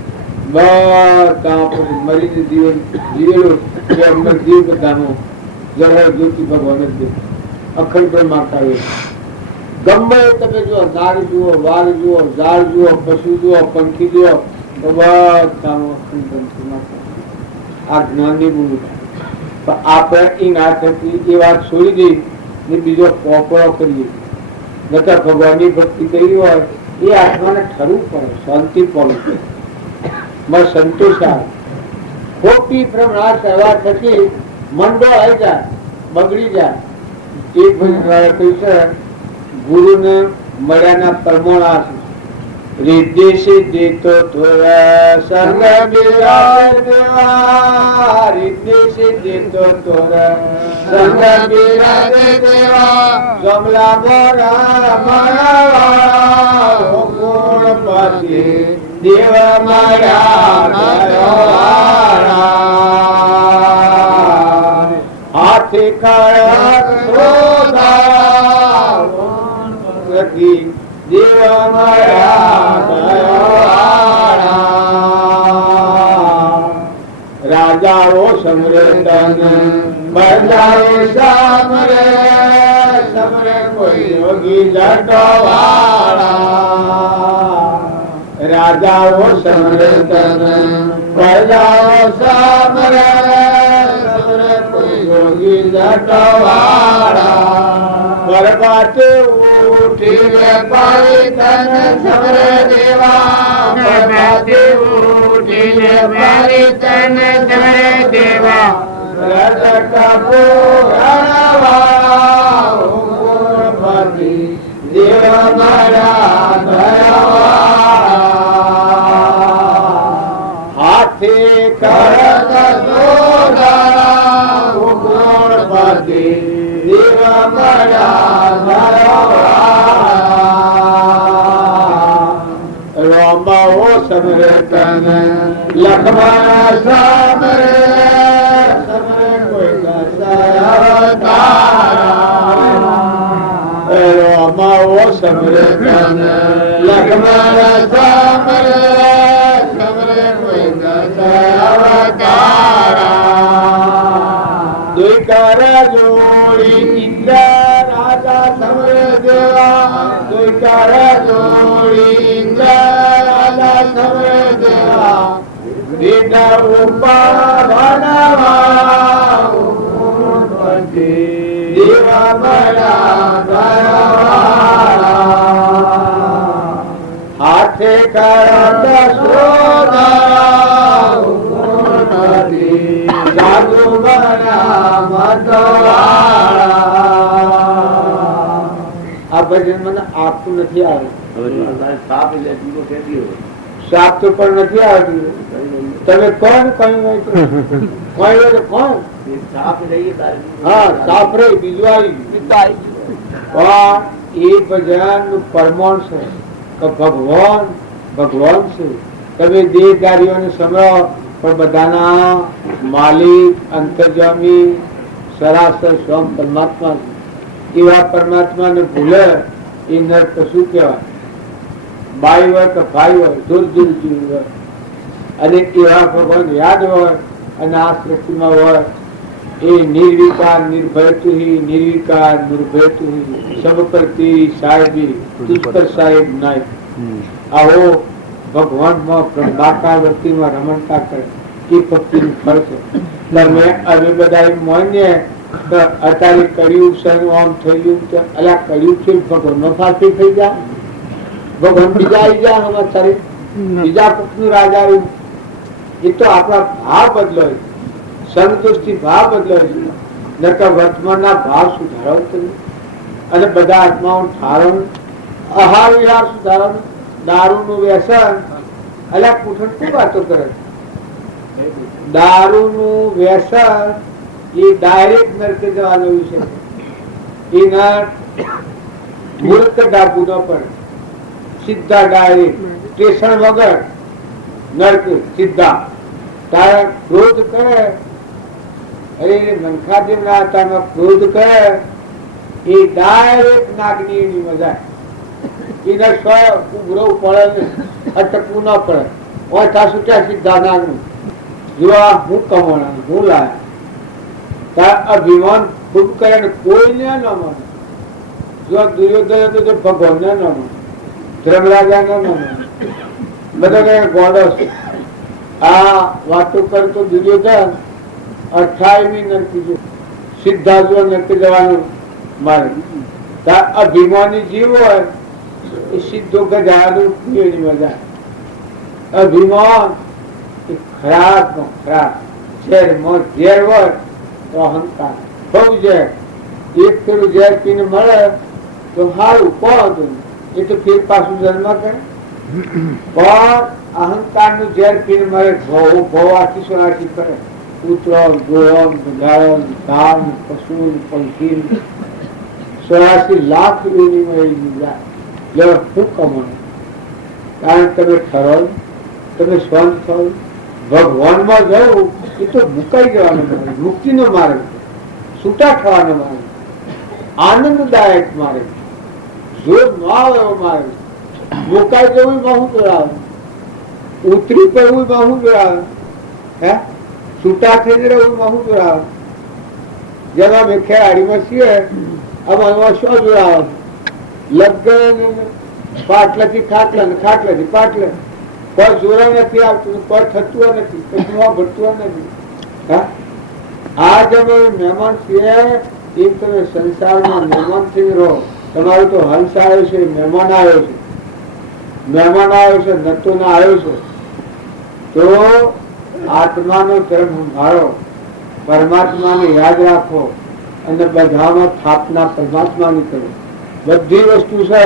બધા મરીને જીવન જીવેલો એ અમર દેવ બધાનો જળ જ્યોતિ ભગવાન જ દે અખંડ બ્રહ્માકાર. ગમે તમે જુઓ નાર જુઓ વાળ જુઓ ઝાડ જુઓ પશુ જુઓ પંખી જુઓ તો બધા આ જ્ઞાનની ભૂમિકા. આપણે એ ના થતી એ વાત છોડી દઈ ને બીજો પોપડો કરીએ. નકર ભગવાનની ભક્તિ કરી હોય એ આત્માને ઠરવું પડે શાંતિ પડે સંતોષ આવે. ખોટી ભ્રમણા કરવા થકી મંડો આવી જાય બગડી જાય. એક ભાઈ કહ્યું છે ગુરુને મળ્યાના પરમોણા રીદેશે દેતો તોરા સંગ બિરાજ દેવા રીદેશે દેતો તોરા સંગ બિરાજ દેવા કમલા મોરા મારા કોણ પાછી દેવ મારા હાથે કાળા દેવ રાજાઓ સમરે તન બજાઓ સામરે સમરે કોઈ યોગી જટવાળા રાજાઓ સમરે તન બજાઓ સામરે સમરે કોઈ યોગી પ્રભાતે ઉઠીને પરિતન સમરે દેવા પ્રભાતે ઉઠીને પરિતન સમરે દેવા રજત પૂરણવાળા પૂર્ણપતિ દેવ મારા દયાવાળા હાથે કરત સોધારા પૂર્ણપતિ દેવ મારા દયાવાળા રમાવો સમરે તન લખમણ સમરે રમાવો સમરે તન લખમણ સમરે કોઈ અવતારા દુઈકર જોડી ઇન્દ્ર રાજા સમરે દેવા દુઈકર જોડી ઇન્દ્ર રાજા સમરે દેવા દીધા ઉપર ભણવા દેવા બડા હાથે કરત સોધા જાદુ બના મતવાળા આ ભજન મને આપતું નથી આવ્યું સાપ તો પણ નથી આવતું તમે કોણ કહ્યું હોય તો કોણ હા સાપ રહી બીજું આવી પણ એ ભજન નું પરમાણ છે કે ભગવાન ભગવાન છે તમે દેહધારીઓને સમરો પણ બધાના માલિક અંતર્જામી સરાસર સ્વયં પરમાત્મા એવા પરમાત્મા ને ભૂલે એ નર શું કહેવાય બાઈ હોય કે ભાઈ હોય દૂર દૂર જીવ હોય અને એવા ભગવાન યાદ હોય અને આ સૃષ્ટિમાં હોય એ નિર્વિકાર નિર્ભય તુહી નિર્વિકાર નિર્ભય તુહી સબ પર તેરી સાહેબી તુજ પર સાહેબ નાય આવો ભગવાનમાં પ્રભાકાર વ્યક્તિમાં રમણતા કરે એ ભક્તિનું ફળ છે તમે હવે બધા માન્ય અત્યારે કર્યું છે આમ થયું છે અલા કર્યું છે ભગવાન નો ફાંસી થઈ જાય ભગવાન બીજા આવી જાય અમારે બીજા પક્ષનું રાજા આવ્યું એ તો આપણા ભાવ બદલાય સંતોષથી ભાવ બદલાય છે નકર વર્તમાનના ભાવ સુધારો અને બધા આત્માઓ ઠારણ આહાર વિહાર સુધારવાનું દારૂ નું વ્યસન અલ્યા કુઠણ શું વાતો કરે દારૂ નું વ્યસન એ ડાયરેક્ટ નરકે જવાનો વિષય એ નર મૂર્ખ ડાબુ ન પડે સીધા ડાયરેક્ટ સ્ટેશન વગર નરક સીધા તારા ક્રોધ કરે અરે મનખાદેવ ના હતા ક્રોધ કરે એ ડાયરેક્ટ નાગની એની મજા એને સ્વ ઉભરો પડે અટકવું ન પડે ઓછા છૂટ્યા સીધા નાગનું જો હું કમાણા હું લાયા તાર અભિમાન ખૂબ કરે ને કોઈને ન માને જો દુર્યોધન તો ભગવાન ને ન માને ધર્મરાજા ને ન માને બધા ગોડો આ વાતો કરતો દુર્યોધન 28મી નરકી સીધા જો નરકી જવાનું મારે તાર અભિમાની જીવ હોય એ સીધો ગજાનું પીએની મજા અભિમાન એ ખરાબ ખરાબ ઝેર મોત ઝેર હોય તો અહંકાર બહુ ઝેર એક પેલું ઝેર પીને મળે તો સારું કોણ એ તો ફેર પાછું જન્મ કરે પણ અહંકાર નું ઝેર પીને મળે ભવ આખી સોનાથી કરે કૂતરો ગોળમ ગાળમ ધામ પશુ પંખી 84 લાખ એની મળી જાય શું કમાણ કારણ તમે ઠરો તમે સ્વંત થો ભગવાનમાં જવું એ તો મુકાઈ જવાનો માર્ગ મુક્તિ નો માર્ગ છૂટા થવાનો માર્ગ આનંદદાયક માર્ગ જો ન આવે એવો માર્ગ મુકાઈ જવું બહુ જોડાવે ઉતરી પડવું બહુ જોડાવે હે છૂટા થઈ જવું બહુ જોડાવે જેમાં અમે ખેલાડીમાં છીએ આમાં શું જોડાવે લગ્ન પાટલાથી ખાટલા ને ખાટલાથી પાટલા કોઈ જોરા નથી આવતું કોઈ થતું નથી કશું ભરતું નથી આ જે મહેમાન છે એ તમે સંસારમાં મહેમાન થઈ રહો. તમારું તો હંસ આવ્યો છે, મહેમાન આવ્યો છે, મહેમાન આવ્યો છે, નતો ના આવ્યો છે. તો આત્માનો ધર્મ સંભાળો, પરમાત્માને યાદ રાખો અને બધામાં સ્થાપના પરમાત્માની કરો. બધી વસ્તુ છે.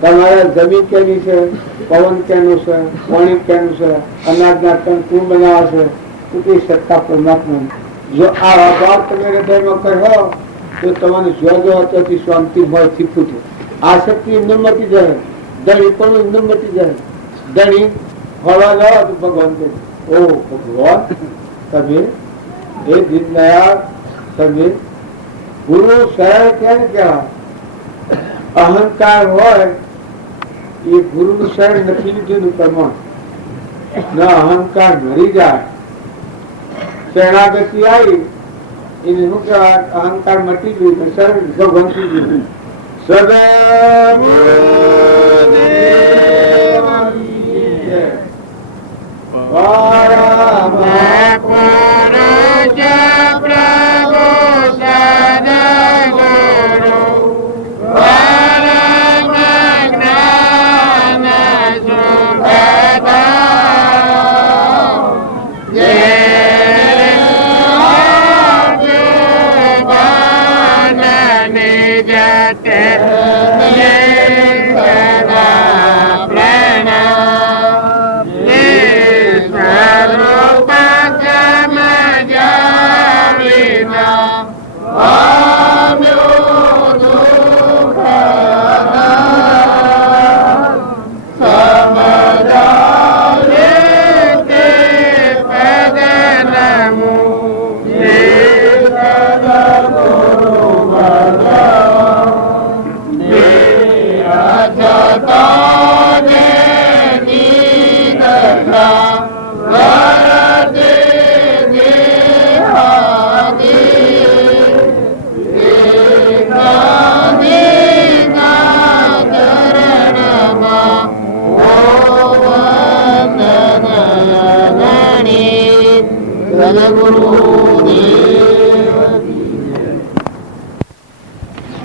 તમારે જમીન કેની છે, પવન કેનું છે, પાણી કેનું છે, અનાજના કણ કોણ બનાવે છે, તો તે સત્તા પરમાત્માની. જો આ આભાર તમે હૃદયમાં કહો તો તમને જો અત્યારથી શાંતિ હોય શીખવું છે. આ શક્તિ એમને મટી જાય, દળી પણ એમને મટી જાય. દળી ફળવા જાઓ તો ભગવાન કહે ઓ ભગવાન તમે એ દીનદયાળ તમે ગુરુ સરળ ક્યારે કહેવાય? અહંકાર હોય એ ગુરુ શરણ નથી લીધું પ્રમાણ ના અહંકાર મરી જાય. શરણાગતિ આવી એને શું કહેવાય? અહંકાર મટી ગયું, શરણ ભગવાન થઈ ગયું.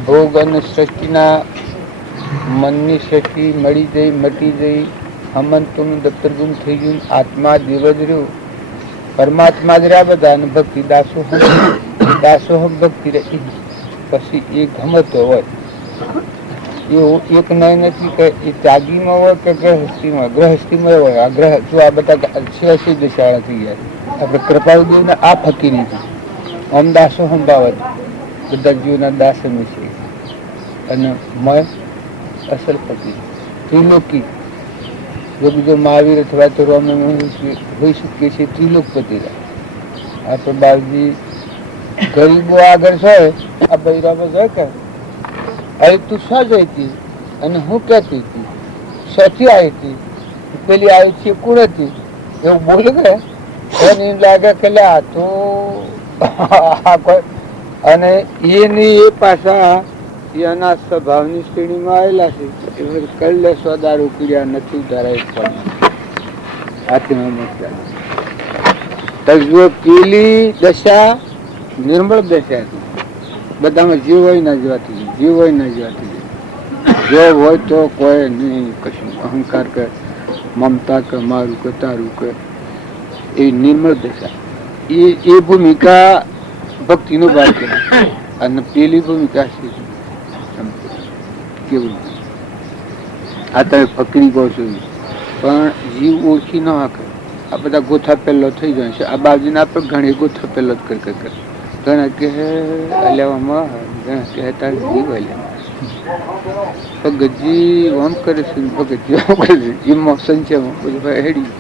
ભોગ અને સૃષ્ટિના મનની સૃષ્ટિ મળી જઈ, મટી જઈ, હમંતોનું દફતર ગુમ થઈ ગયું. આત્મા દેવ જ રહ્યો, પરમાત્મા જ રહ્યા બધા. અને ભક્તિ દાસોહમ ભક્તિ રહી. પછી એ ગમતો હોય એવું એક નહીં નથી કે એ ત્યાગીમાં હોય કે ગ્રહસ્થીમાં. ગ્રહસ્થીમાં હોય આ ગ્રહ જો આ બધા છ્યાસી દશાળા થઈ ગયા. આપણે કૃપાળુદેવને આ ફકીરી છે. ઓમ દાસોહમ બાબત બધા જીવના દાસનું છે. અને મય અસલ ફકીર ત્રિલોકી જો બીજો મહાવીર અથવા તો રામ હોઈ શકીએ છીએ. ત્રિલોકપતિ આપણે બાપજી ગરીબો આગળ છે. આ બૈરામાં જાય કે અહીં તું શા જઈ હતી અને હું કહેતી હતી, શેથી આવી હતી, પેલી આવી છે કોણ હતી એવું બોલ કે એને લાગે કે લ્યા તો અને એની એ પાછા એના સ્વભાવની શ્રેણીમાં આવેલા છે. એ કરી લે સોદારૂ ક્રિયા નથી ઉધારાય પણ જો પેલી દશા નિર્મળ દશા હતી. બધામાં જીવ હોય ના જવાથી, જીવ હોય ના જવાથી. જો હોય તો કોઈ નહીં કશું અહંકાર કે મમતા કે મારું કે તારું કે એ નિર્મળ દશા. એ ભૂમિકા ભક્તિનો ભાગ કહેવાય. અને પેલી ભૂમિકા છે કેવું આ તમે ફકરી કહો છો પણ જીવ ઓળખી ન હકે. આ બધા ગોથા પહેલો થઈ જાય છે. આ બાજુના પણ ઘણી ગોથા પહેલો જ કરી ઘણા કે હલેવામાં, ઘણા કે તાર જીવ હલે ભગતજી આમ કરે છે, ભગતજી આમ કરે છે. એમાં સંચયમાં બધું હેડી